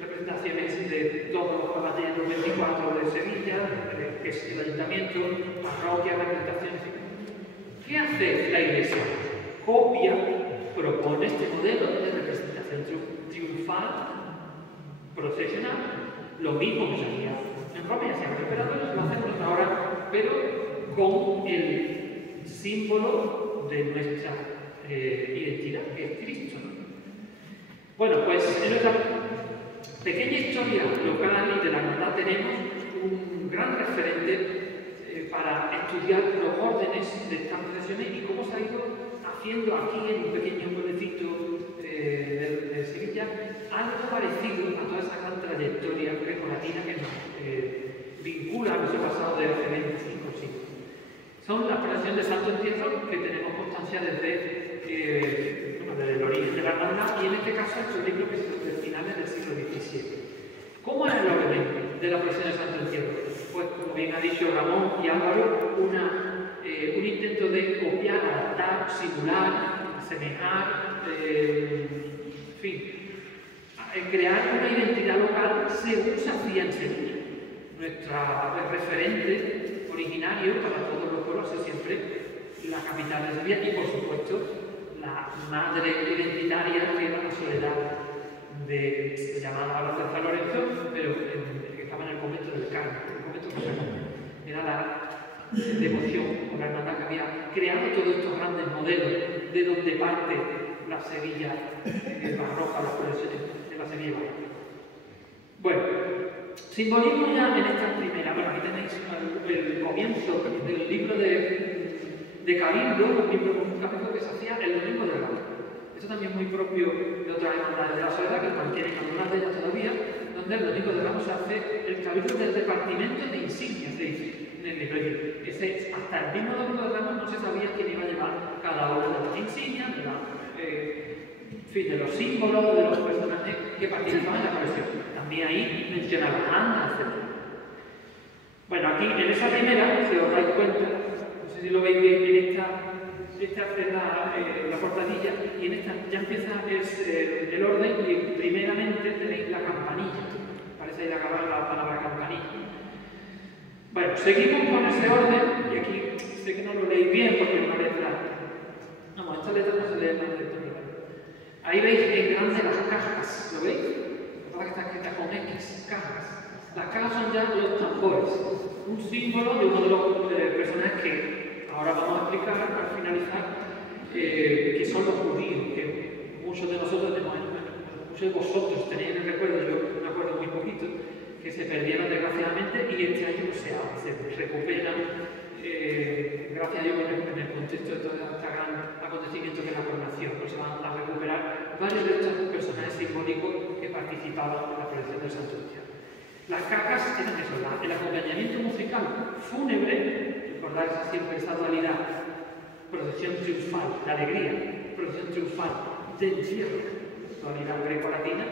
representaciones de todos los caballeros 24 de Sevilla, que es el ayuntamiento, parroquia, representaciones. ¿Qué hace la Iglesia? Copia, propone este modelo de representación triunfal, procesional, lo mismo que se hacía en Roma y hacían los emperadores, lo hacemos ahora, pero con el símbolo de nuestra identidad, que es Cristo. Bueno, pues en nuestra pequeña historia local y de la hermandad tenemos un gran referente para estudiar los órdenes de estas procesiones y cómo se ha ido haciendo aquí en un pequeño pueblecito de Sevilla algo parecido a toda esa gran trayectoria grecolatina que nos vincula a nuestro pasado de hace 25 siglos. Son las procesiones de Santo Entierro que tenemos constancia desde el origen de la hermandad y en este caso estos libros que son de finales del siglo XVII. ¿Cómo era el orden de la procesión de Santo Entierro? Pues como bien ha dicho Ramón y Álvaro, un intento de copiar, adaptar, simular, asemejar, en fin, crear una identidad local según se hacía en Sevilla. Nuestro referente originario para todos los pueblos es siempre la capital de Sevilla y por supuesto la madre identitaria que era la soledad llamada ahora de San Lorenzo, pero que estaba en el convento del Carmen, el convento de San Lorenzo. Era la devoción por la hermandad que había creado todos estos grandes modelos de donde parte la Sevilla barroca, las procesiones de la Sevilla barroca. Bueno, simbolismo ya en esta primera. Bueno, aquí tenéis el comienzo del libro de Cabildo, un capítulo que se hacía el domingo de Ramos. Esto también es muy propio de otras hermandades de la soledad, que mantienen algunas de ellas todavía, donde el domingo de Ramos se hace el cabildo del repartimiento de insignias, se dice en el libro. Hasta el mismo domingo de Ramos no se sabía quién iba a llevar cada una de las insignias, de los símbolos, de los personajes que participaban en la procesión. También ahí menciona las andas, etc. Bueno, aquí en esa primera, si os dais cuenta, no sé si lo veis bien, en esta es la portadilla y en esta ya empieza el orden y primeramente tenéis la campanilla. Parece ahí acabar la palabra campanilla. Bueno, seguimos con ese orden y aquí sé que no lo leéis bien porque es una letra. No, esta letra no se lee en la letra. Ahí veis en grande las cajas, ¿lo veis? Lo que está escrita con X, cajas. Las cajas son ya los tambores, un símbolo de uno de los personajes que ahora vamos a explicar al finalizar, que son los judíos, que muchos de nosotros tenemos, muchos de vosotros tenéis en el recuerdo, yo me acuerdo muy poquito, que se perdieron desgraciadamente y este año se recuperan, gracias a Dios en el contexto de todo este gran acontecimiento que es la coronación, pues se van a recuperar varios de estos personajes simbólicos que participaban en la procesión del Santo Entierro. Las cajas eran eso, el acompañamiento musical fúnebre, recordad siempre esa dualidad, procesión triunfal, la alegría, procesión triunfal de entierro, dualidad greco-latina,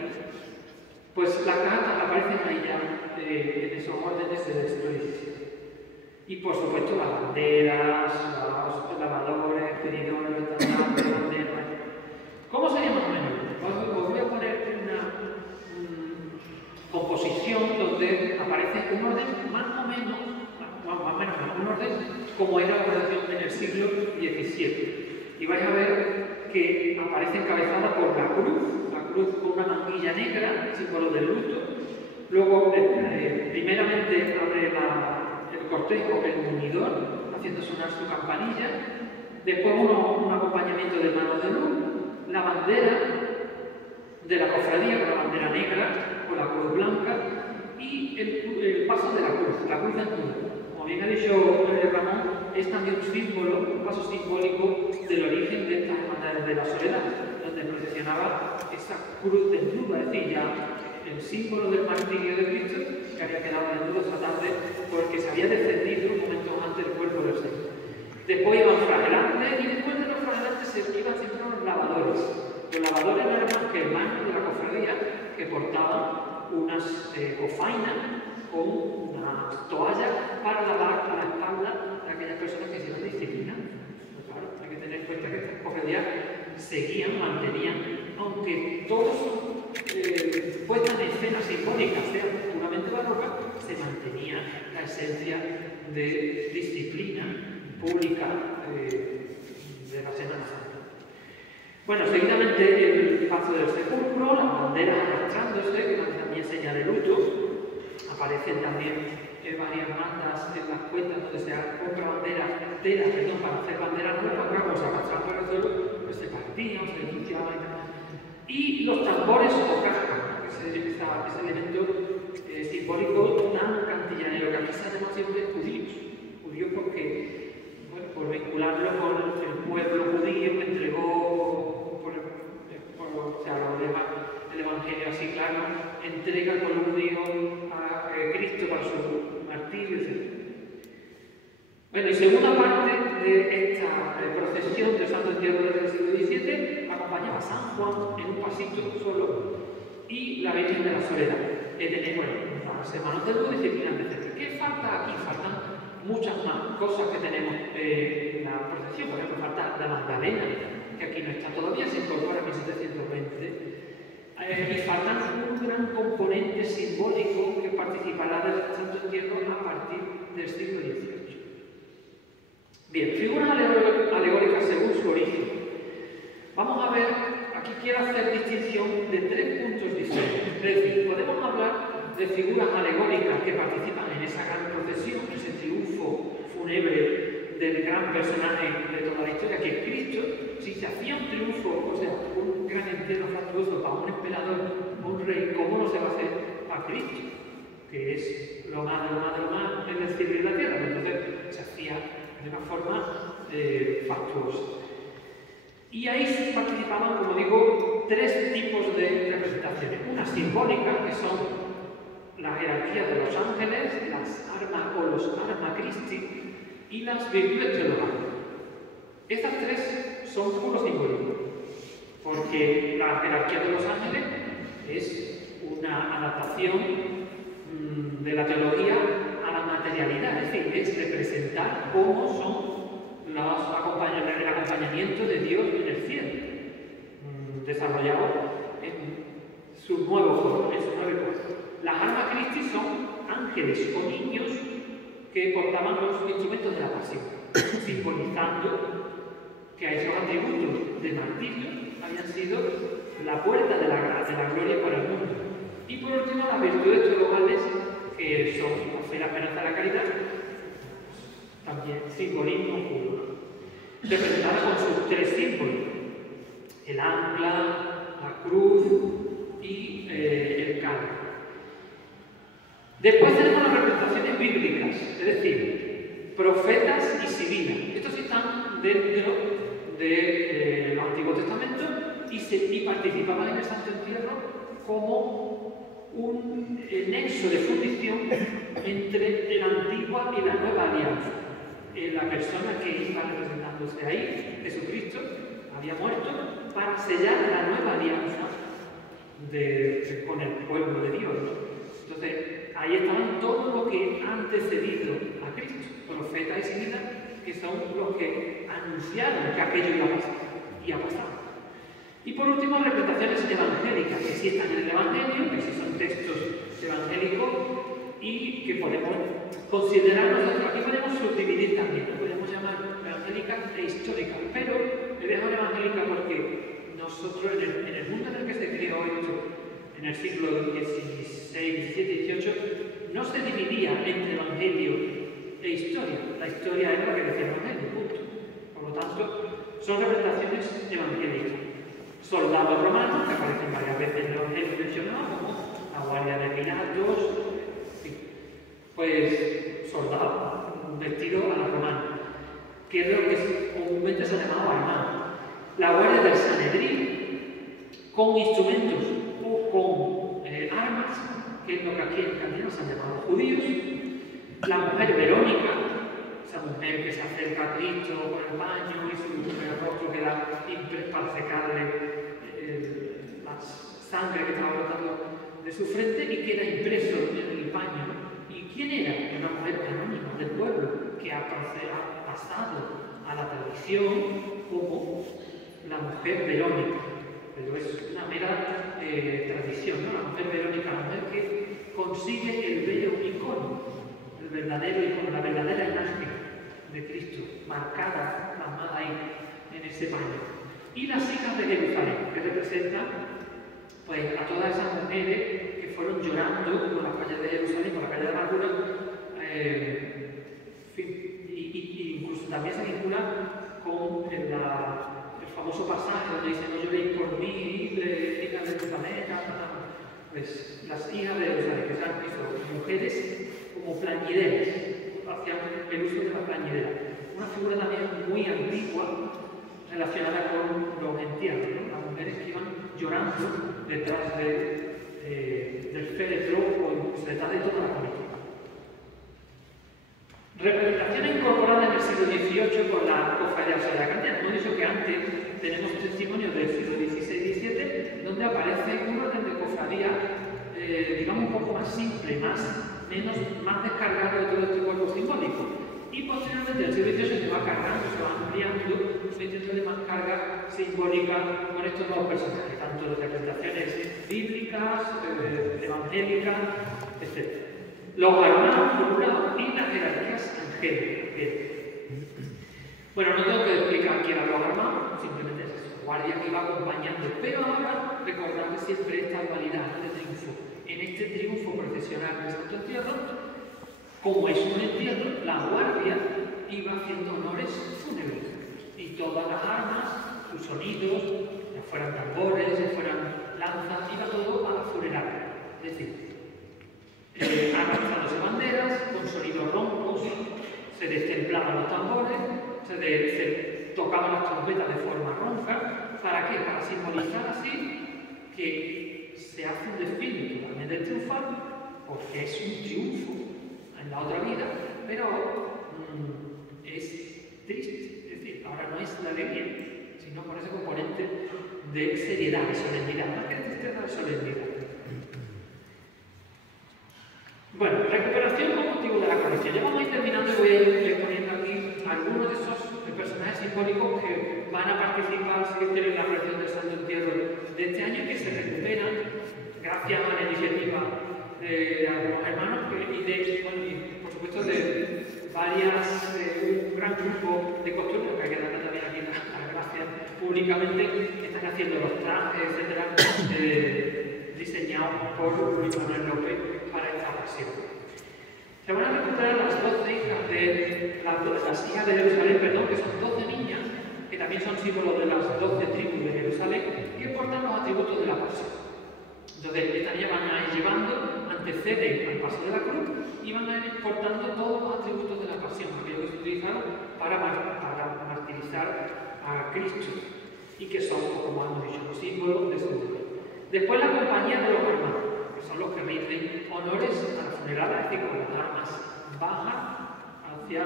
pues las cajas aparecen ahí ya en esos órdenes del siglo XVII. Y por supuesto las banderas, los lavadores, pedidores, estandartes, banderas. ¿Cómo sería más o menos? Os voy a poner una composición donde aparece un orden más o menos, un orden como era la procesión en el siglo XVII. Y vais a ver que aparece encabezada por la cruz con una manguilla negra, símbolo del luto. Luego, primeramente abre el cortejo, el muñidor, haciendo sonar su campanilla. Después un acompañamiento de manos de luz, la bandera de la cofradía con la bandera negra o la cruz blanca y el paso de la cruz desnuda. Como bien ha dicho Ramón, es también un símbolo, un paso simbólico del origen de estas hermandades de la soledad, donde procesionaba esa cruz desnuda, es decir, ya el símbolo del martirio de Cristo, que había quedado desnudo esa tarde porque se había descendido momentos antes del cuerpo del Señor. Después iban flagelantes y después de los flagelantes se iban siempre los lavadores. Los lavadores no eran más que hermanos de la cofradía que portaban unas cofainas con unas toallas para lavar la espalda de aquellas personas que hicieron disciplina. Pues claro, hay que tener en cuenta que estas cofradías seguían, mantenían, aunque todos puestas en escena simbólica, sea puramente barroca, se mantenía la esencia de disciplina pública de la Semana Santa. Bueno, seguidamente el paso del sepulcro, las banderas arrastrándose, que también señal de luto. Aparecen también varias bandas en las cuentas donde se compra tela para hacer banderas nuevas, como se arrastran por el suelo, pues se partían, se denunciaban y tal. Y los tambores o cascos, ese elemento simbólico tan cantillanero, que aquí se llama siempre judíos porque, bueno, por vincularlo con el pueblo judío que entregó, el Evangelio así claro, entrega al pueblo judío a Cristo para su martirio, etc. Bueno, y segunda parte de esta procesión del Santo Entierro del siglo XVII acompañaba a San Juan en un pasito solo y la Virgen de la Soledad. Tenemos las hermanos de luz, disciplinas, etc. ¿Qué falta aquí? Faltan muchas más cosas que tenemos en la procesión. Por ejemplo, falta la Magdalena, que aquí no está todavía, se incorpora en 1720. Y faltan un gran componente simbólico que participará del Santo Entierro a partir del siglo XVIII. Bien, figuras alegóricas según su origen. Vamos a ver, aquí quiero hacer distinción de 3 puntos diferentes. Es decir, podemos hablar de figuras alegóricas que participan en esa gran procesión, ese triunfo fúnebre del gran personaje de toda la historia, que es Cristo. Si se hacía un triunfo, o sea, un gran entierro fastuoso para un emperador, un rey, ¿cómo no se va a hacer a Cristo? Que es lo más en el cielo y en la tierra. Entonces se hacía de una forma fastuosa. Y ahí participaban, como digo, 3 tipos de representaciones. Una simbólica, que son la jerarquía de los ángeles, las armas o los arma Christi, y las virtudes teologales. Estas 3 son puro simbolismo, porque la jerarquía de los ángeles es una adaptación de la teología a la materialidad, es decir, es representar cómo son el acompañamiento de Dios en el cielo, desarrollado en su nuevo forma, en su nuevo cuerpo. Las armas Christi son ángeles o niños que portaban los instrumentos de la pasión, simbolizando que a esos atributos de martirio habían sido la puerta de la gloria para el mundo. Y por último, las virtudes teologales, que son la fe, la esperanza y la caridad, también simbolismo puro, representadas con sus 3 símbolos: el ancla, la cruz y el cáliz. Después tenemos las representaciones bíblicas, es decir, profetas y sibilas. Estos están dentro del Antiguo Testamento y participaban en el Santo Entierro como un nexo de fundición entre la antigua y la nueva alianza. La persona que iba representándose ahí, Jesucristo, había muerto para sellar la nueva alianza con el pueblo de Dios. Entonces, ahí estaban todo lo que ha antecedido a Cristo, profetas y sibilas, que son los que anunciaron que aquello iba a pasar, y ha pasado. Y por último, representaciones evangélicas, que sí están en el Evangelio, que sí son textos evangélicos y que podemos considerar nosotros. Aquí podemos subdividir también, lo podemos llamar evangélicas e históricas, pero he dejado evangélica porque nosotros, en el mundo en el que se creó esto, en el siglo XVI, XVII, XVIII, no se dividía entre evangelio e historia. La historia era la que decía el evangelio, punto. Por lo tanto, son representaciones evangélicas. Soldados romanos, que aparecen varias veces en el evangelio mencionado, como la guardia de Pilatos, pues soldados vestidos a la romana, que es lo que comúnmente se ha llamado armado. La guardia del Sanedrín, con instrumentos o con armas, que es lo que aquí en Cantina se han llamado judíos. La mujer Verónica, esa mujer que se acerca a Cristo con el paño y su rostro queda impres para secarle la sangre que estaba brotando de su frente y queda impreso en el paño. ¿Y quién era? Una mujer anónima del pueblo que ha pasado a la tradición como la mujer Verónica. Pero es una mera tradición, ¿no? La mujer Verónica, la mujer que consigue el bello icono, el verdadero icono, la verdadera imagen de Cristo, marcada, plasmada ahí en ese paño. Y las hijas de Jerusalén, que representan pues, a todas esas mujeres que fueron llorando por las calles de Jerusalén, por la calle de la amargura, y incluso también se vincula con el famoso pasaje donde dice: no lloréis por mí, hijas de Jerusalén, pues las hijas de Jerusalén, que son mujeres como plañideras, hacían el uso de la plañidera. Una figura también muy antigua relacionada con los entierros, ¿no? Las mujeres que iban llorando detrás del féretro o incluso detrás de toda la comitiva. Representaciones incorporadas en el siglo XVIII por la cofradía de la Cantina. Hemos dicho que antes tenemos testimonios del siglo XVI y XVII donde aparece un orden de cofradía, digamos, un poco más simple, más descargado de todo este cuerpo simbólico. Y posteriormente el siglo XVIII se va cargando, se va ampliando, metiéndole más carga simbólica con estos nuevos personajes, tanto de representaciones bíblicas, evangélicas, etc. Los armados por un lado y las jerarquías angélicas. Bueno, no tengo que explicar quién eran los armados, simplemente es eso, guardia que iba acompañando. Pero ahora recordad que siempre esta dualidad de triunfo. En este triunfo procesional del Santo Entierro, como es un entierro, la guardia iba haciendo honores fúnebres. Y todas las armas, sus sonidos, ya fueran tambores, ya fueran lanzas, iba todo a la funeraria. Es decir, arrastrándose banderas, con sonidos roncos, se destemplaban los tambores, se tocaban las trompetas de forma ronca. ¿Para qué? Para simbolizar así que se hace un desfile totalmente triunfal, porque es un triunfo en la otra vida, pero es triste. Es decir, ahora no es la alegría, sino por ese componente de seriedad, de solemnidad, más que tristeza, de solemnidad. Bueno, recuperación con motivo de la colección. Ya vamos a ir terminando y voy a ir poniendo aquí algunos de esos personajes simbólicos que van a participar en la colección del Santo Entierro de este año y que se recuperan gracias a la iniciativa de algunos hermanos y por supuesto de un gran grupo de costureros, que hay que darle también aquí las gracias públicamente, que están haciendo los trajes, etcétera, diseñados por Luis Manuel López para esta ocasión. Se van a recuperar las 12 hijas de Jerusalén, que son 12 niñas, que también son símbolos de las 12 tribus de Jerusalén, que portan los atributos de la pasión. Entonces, estas niñas van a ir llevando, anteceden al paso de la cruz y van a ir portando todos los atributos de la pasión, aquellos que se utilizaron para martirizar a Cristo y que son, como hemos dicho, los símbolos de su dolor. Después, la compañía de los hermanos, que son los que rinden honores a la funerada, es decir, con las armas bajas hacia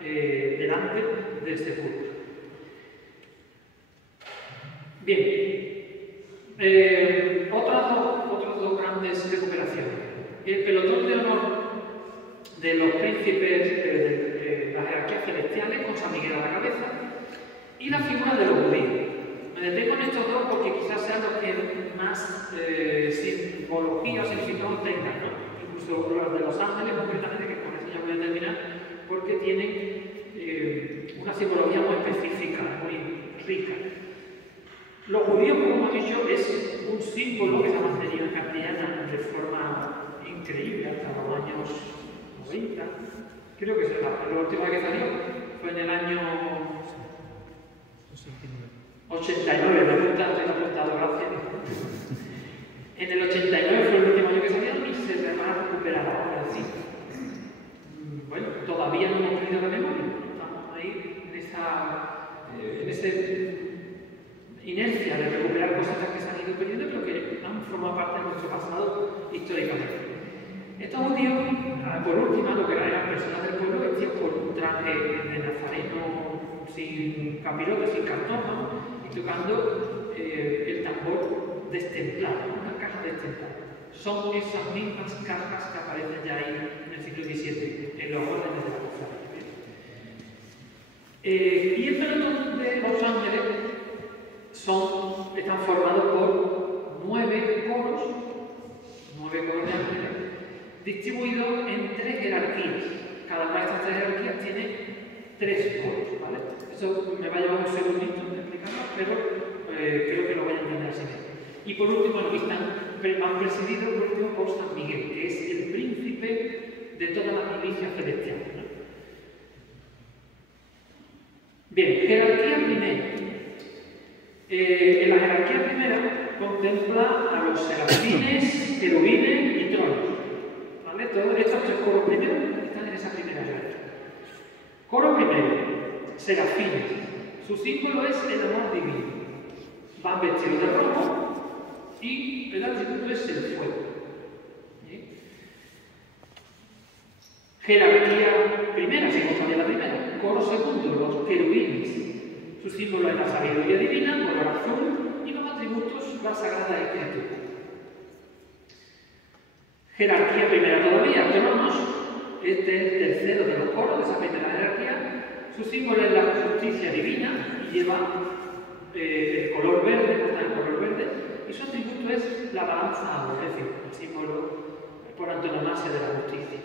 delante del sepulcro. Bien. Otras dos grandes recuperaciones. El pelotón de honor de los príncipes de las jerarquías celestiales con San Miguel a la cabeza y la figura de los judíos. Me detengo en estos dos porque quizás sean los que más simbología o significado tengan, ¿no? Incluso los de los ángeles, concretamente, que con eso ya voy a terminar, porque tienen una simbología muy específica, muy rica. judíos, como hemos dicho, es un símbolo que se ha mantenido en castellana de forma increíble hasta los años 90. Creo que la última que salió fue en el año 89, me gusta, estoy apuntado, gracias. En el 89 fue el último año que salió y se va a recuperar ahora, sí. Bueno, todavía no hemos perdido la memoria, estamos ahí en esa inercia de recuperar cosas que se han ido perdiendo, pero que han formado parte de nuestro pasado históricamente. Estos judíos, por último, lo que eran personas del pueblo, vestidos por un traje de nazareno sin capirote, sin cartón, y tocando el tambor destemplado, una caja destemplada. Son esas mismas cajas que aparecen ya ahí en el siglo XVII, en los órdenes de la cofradía. Y el pelotón de los ángeles están formados por 9 coros de ángeles, distribuidos en 3 jerarquías. Cada una de estas 3 jerarquías tiene 3 coros, ¿vale? Eso me va a llevar un segundito de explicarlo, pero creo que lo voy a entender así. Y por último, lo que van presididos por San Miguel, que es el príncipe de todas las milicias celestiales, ¿no? Bien, jerarquía primera. En la jerarquía primera contempla a los serafines, querubines y tronos. ¿Vale? Todos estos 3 coros primeros están en esa primera jerarquía. Coro primero, serafines. Su símbolo es el amor divino. Van vestidos de rojo y el atributo es el fuego. ¿Sí? Jerarquía primera, si gustaría la primera. Coro segundo, los querubines. Su símbolo es la sabiduría divina, color azul, y los atributos, la sagrada escritura. Jerarquía primera todavía, tronos. Este es el tercero de los coros de esa primera jerarquía. Su símbolo es la justicia divina y lleva el color verde, porta el color verde, y su atributo es la balanza, es decir, el símbolo por antonomasia de la justicia.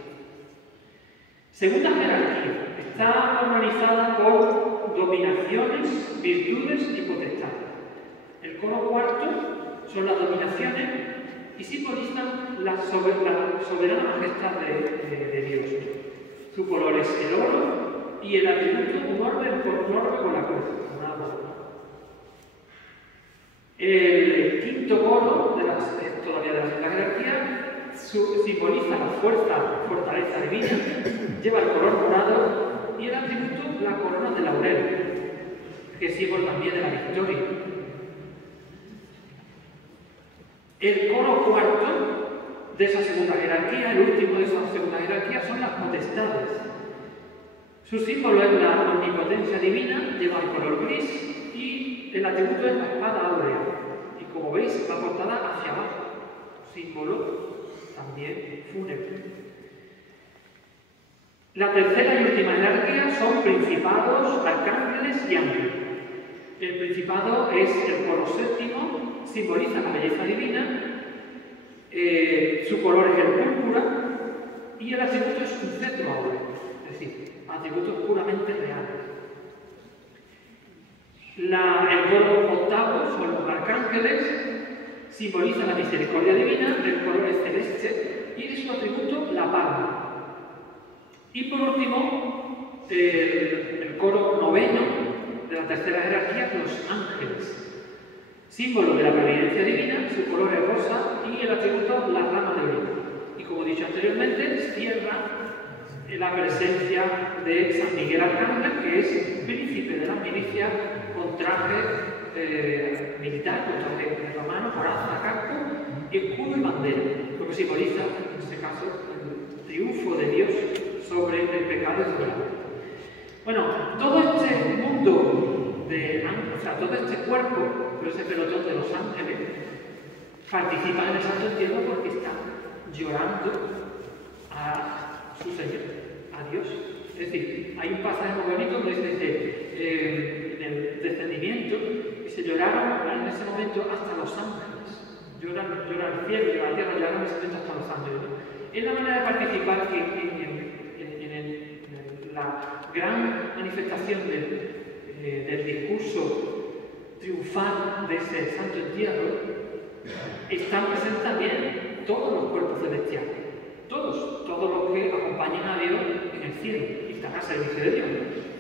Segunda jerarquía. Está organizada por dominaciones, virtudes y potestades. El coro cuarto son las dominaciones y simbolizan la soberana majestad de Dios. Su color es el oro y el atributo un orbe con la cruz. El quinto coro, todavía de la segunda jerarquía, simboliza la fortaleza divina, lleva el color morado y el atributo la corona de laurel, que es símbolo también de la victoria. El coro cuarto de esa segunda jerarquía, el último de esa segunda jerarquía, son las potestades. Su símbolo es la omnipotencia divina, lleva el color gris y el atributo es la espada áurea. Y como veis, va portada hacia abajo, símbolo también fúnebre. La tercera y última jerarquía son principados, arcángeles y ángeles. El principado es el coro séptimo, simboliza la belleza divina, su color es el púrpura y el atributo es un cetro áureo, es decir, atributos puramente reales. El coro octavo son los arcángeles, simboliza la misericordia divina, el color es celeste y de su atributo la palma. Y por último, el coro noveno de la tercera jerarquía, los ángeles, símbolo de la providencia divina, su color es rosa y el atributo la rama de olivo. Y como he dicho anteriormente, cierra la presencia de San Miguel Arcángel, que es príncipe de las milicias con traje militar, con traje romano, coraza, casco, escudo y bandera, lo que simboliza, en este caso, el triunfo de Dios sobre el pecado y sobre la muerte. Bueno, todo este mundo de ángeles, o sea, todo este cuerpo, ese pelotón de los ángeles, participan en el Santo Entierro porque están llorando a su Señor, a Dios. Es decir, hay un pasaje muy bonito donde dice en el descendimiento que se lloraron en ese momento hasta los ángeles. Llora el cielo y la tierra, lloraron en ese momento hasta los ángeles, ¿no? Es la manera de participar en la gran manifestación del discurso triunfal de ese santo entierro, están presentes también todos los cuerpos celestiales, todos los que acompañan a Dios en el cielo y están al servicio de Dios,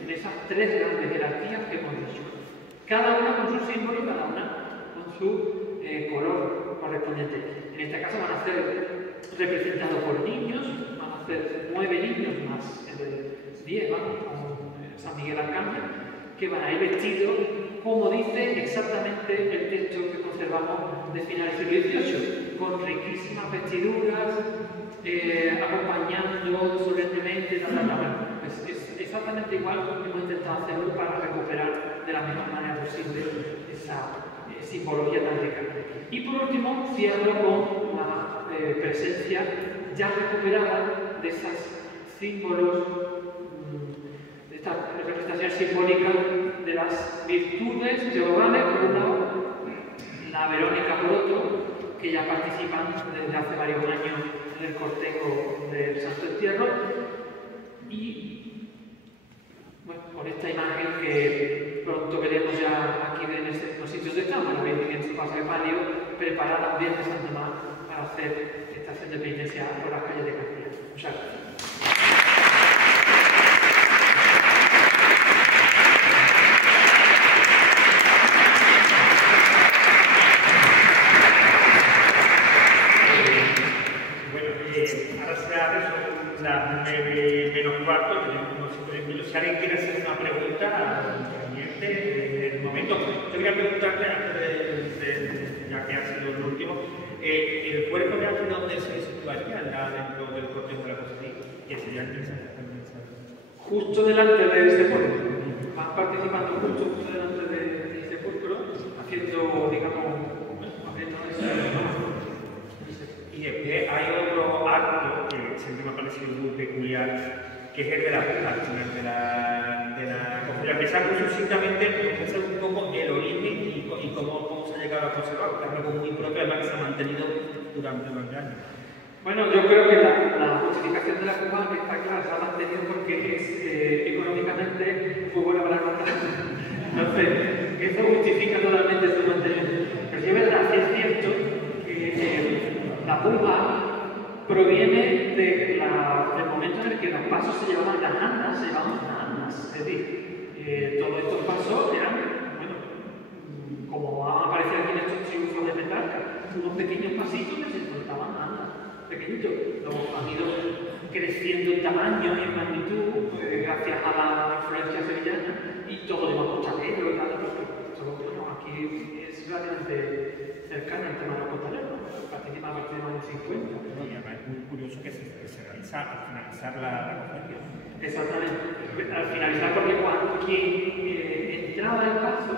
en esas tres grandes jerarquías que hemos dicho. Cada una con su símbolo y cada una con su color correspondiente. En este caso van a ser representados por niños, van a ser 9 niños más 10, vamos, como San Miguel Arcángel, que van a ir vestidos como dice exactamente el texto que conservamos de finales del siglo XVIII, con riquísimas vestiduras, acompañando solemnemente, pues es exactamente igual que hemos intentado hacerlo para recuperar de la mejor manera posible esa simbología tan rica. Y por último, cierro con la presencia ya recuperada de esos símbolos, de estas representaciones simbólicas de las virtudes teologales, por un lado, la Verónica por otro, que ya participan desde hace varios años en el cortejo del Santo Entierro, y bueno, con esta imagen que pronto veremos ya aquí en los sitios de cámara, la Virgen en su paso de palio, preparada también de Santa Mar para hacer esta acción de penitencia por las calles de Castilla. Muchas gracias. Las 9:15, tenemos unos 5 minutos. Si alguien quiere hacer una pregunta al interviniente en el momento, yo quería preguntarle antes ya que ha sido el último, ¿el cuerpo de aquí dónde se situaría dentro del cortejo de la cofradía? Que sería interesante también saber. Justo delante del sepulcro. Van participando justo delante del sepulcro, haciendo, digamos, Y hay otro acto que siempre me ha parecido muy peculiar, que es el de la puja, de la cofradía, que sea sucintamente pensar un poco el origen y cómo se ha llegado a conservar, porque es algo muy propio, además que se ha mantenido durante años. Bueno, yo creo que la justificación de la puja está clara, se ha mantenido porque es económicamente muy buena para nosotros. Entonces, eso justifica totalmente su mantenimiento. Pero sí es verdad, es cierto que la puja proviene del momento en el que los pasos se llevaban las andas, Es decir, todos estos pasos eran, bueno, como va a aparecer aquí en estos triunfos de Petrarca, unos pequeños pasitos que se soltaban andas, pequeñitos. Luego han ido creciendo en tamaño y en magnitud, gracias a la influencia sevillana, y todo de más costalero y tal, porque todo, bueno, aquí es relativamente cercano al tema de los costaleros, participa a partir de los años 50. Y además es muy curioso que se realiza al finalizar la cofradía. Exactamente. Al finalizar, porque cuando quien entraba al paso,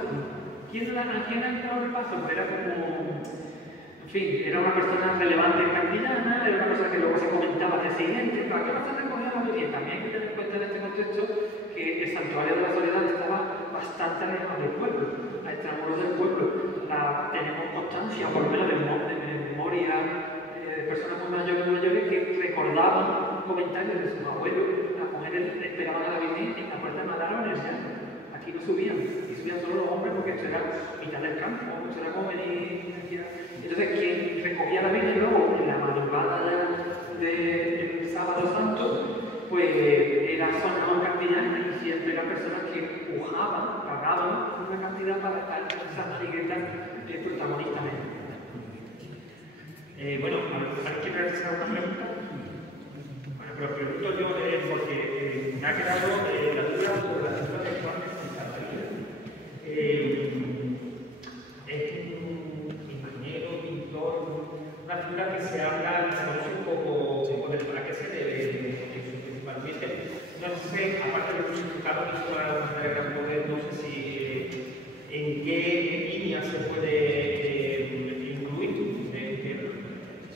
¿quién ha entrado al paso? Pues era como, en fin, era una persona relevante en castellana, era una cosa que luego se comentaba al siguiente, ¿para qué no se recogía la Virgen? También hay que tener en cuenta en este contexto que el santuario de la Soledad estaba bastante alejado del pueblo, a extramuros del pueblo. Tenemos constancia, por lo menos de memoria, de personas muy mayores que recordaban comentarios de sus abuelos. Las mujeres esperaban a la Virgen en la puerta de Madarones, ya. Aquí no subían, y subían solo los hombres porque esto era mitad del campo, esto era como venir aquí. Entonces, quien recogía la Virgen luego en la madrugada del Sábado Santo, pues era sonado castellana y siempre eran personas que pujaban, pagaban una cantidad para estar en esa manigueta protagonistamente. Bueno, ¿alguien quiere realizar una pregunta? Bueno, pero pregunto yo porque me ha quedado la duda sobre la figura de Juan es un ingeniero, pintor, una figura que se habla, se conoce un poco para qué se debe principalmente. No sé, aparte de lo significado que hizo la Hermandad de Gran Poder, no sé si en qué línea se puede incluir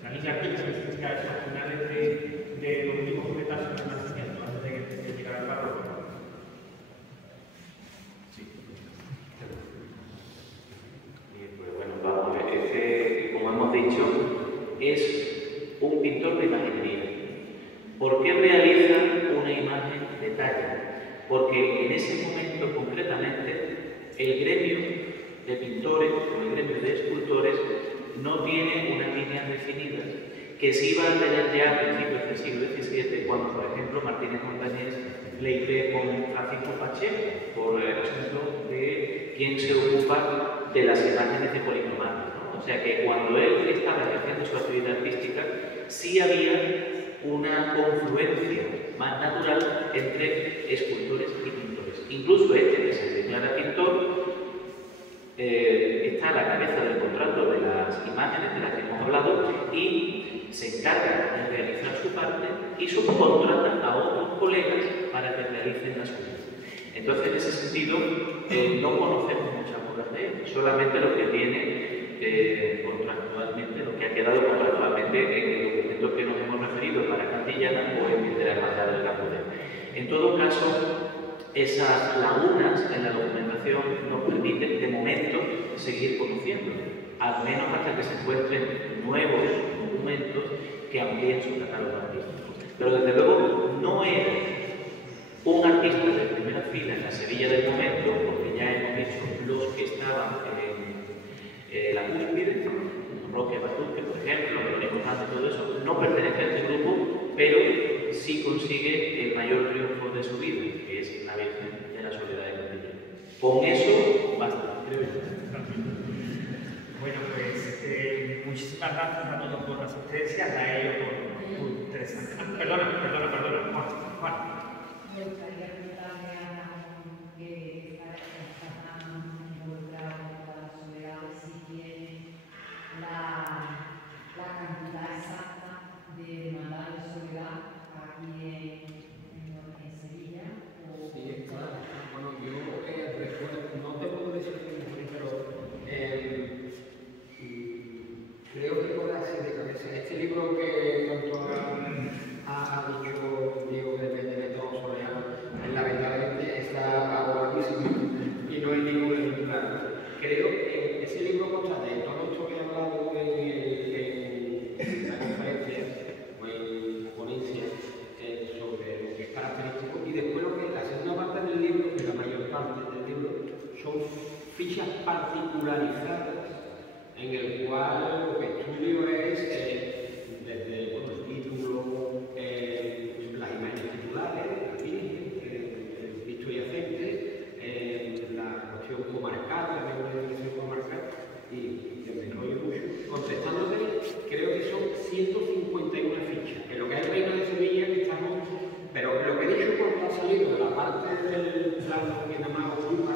la línea artística especial a finales de los últimos retazos del Renacimiento, antes de llegar al barroco. Sí. Pues bueno, vamos a ver, como hemos dicho, es un pintor de imaginería. ¿Por qué realiza una imagen de talla? Porque en ese momento concretamente el gremio de pintores o el gremio de escultores no tiene unas líneas definidas que se iban a tener ya a principios del siglo XVII, cuando, por ejemplo, Martínez Montañés pleite con Francisco Pacheco, por ejemplo, de quien se ocupa de las imágenes de Policromato, ¿no? O sea que cuando él estaba ejerciendo su actividad artística, sí había una confluencia más natural entre escultores y pintores. Incluso este, que se declara pintor, está a la cabeza del contrato de las imágenes de las que hemos hablado y se encarga de realizar su parte y subcontrata a otros colegas para que realicen las suyas. Entonces, en ese sentido, no conocemos muchas obras de él, solamente lo que tiene contractualmente, lo que ha quedado contractualmente en el documento que nos hemos referido para Cantillana o en el de la Hermandad del Campo de. En todo caso, esas lagunas en la documentación nos permiten, de momento, seguir conociendo, al menos hasta que se encuentren nuevos documentos que amplíen su catálogo artístico. Pero desde luego no era un artista de primera fila en la Sevilla del momento, porque ya hemos dicho los que estaban en la cúspide, Roque Batute, por ejemplo, Lorenzo Sánchez, todo eso, no pertenece a este grupo, pero sí consigue el mayor triunfo de su vida, que es la Virgen de la Soledad de Cantillana. Con eso basta, creo yo. Bueno, pues muchísimas gracias a todos por la asistencia, a ellos por interesante. Perdona, Juan. Me gustaría preguntarle a Ramón que está tan involucrado con la soledad, si tiene la cantidad exacta de hermandad de soledad aquí en Sevilla. Sí, claro. Bueno, yo recuerdo, no te puedo decir pero creo que por así de cabeza. Este libro que tanto ha dicho Diego de Benedetto Soriano, lamentablemente está agoradísimo y no hay ningún ejemplar. Creo que ese libro consta de todo esto que he hablado en la conferencia o en la ponencia sobre lo que es característico, y después la segunda parte del libro, que la mayor parte del libro, son fichas particularizadas en el cual lo que estudio es desde el título, las imágenes titulares, la Virgen, el Cristo yacente, la cuestión comarcal, la regularización comarcal, y me enrollo mucho. Contestándote, creo que son 151 fichas, en lo que es el Reino de Sevilla, que estamos, pero lo que he dicho cuando ha salido de la parte del plano que nada más ocupa,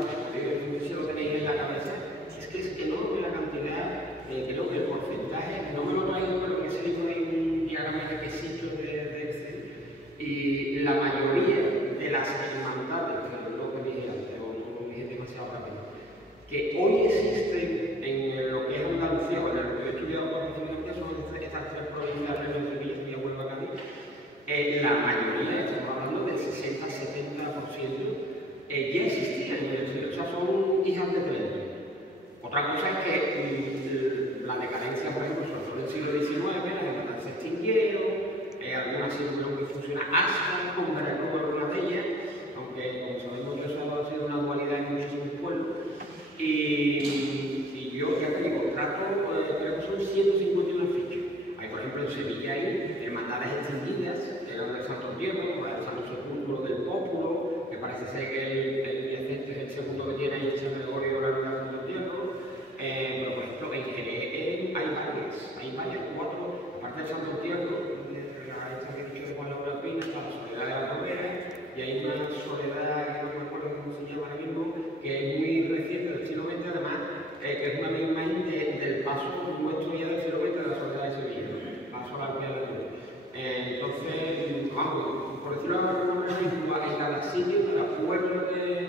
si lo tenéis en la cabeza, es que es enorme la cantidad. Creo que el porcentaje, no me lo traigo, pero que se hizo ahí un diagrama de quesitos de Excel, y la mayoría de las hermandades, que es lo que dije antes, o no lo dije demasiado rápido, que hoy existen en lo que es Andalucía, o en lo que he estudiado profesionalmente, son estas tres provincias de Sevilla y Huelva, Cádiz. La mayoría, estamos hablando del 60-70%, ya existían, o sea, son hijas de tren. Otra cosa es que la decadencia, por ejemplo, sobre todo en el siglo XIX, las hermandades se extinguieron, algunas sirvieron que funcionan hasta con Veracruz, algunas de ellas, aunque como sabemos yo ha sido una dualidad en muchísimos pueblos. Y yo, ya te digo, trato, creo que son 151 fichas. Hay, por ejemplo, en Sevilla hay hermandades extendidas, que eran del Santo Entierro, el Santo Sepulcro del Pópulo, que parece ser que el es el segundo que tiene ahí el San Gregorio de la Santo Entierro. Pero, por ejemplo, en Jerez hay varias, 4, aparte del Santo Entierro, esta que he dicho de Juan Laura Pina, está la Soledad de la Romera, y hay una soledad que no me acuerdo cómo se llama ahora mismo, que es muy reciente del siglo XX, además, que es una imagen del paso nuestro ya del siglo XX de la Soledad de Sevilla, paso a la Alpea de la Cruz. Entonces, vamos, por decirlo ahora, en cada sitio, en cada pueblo de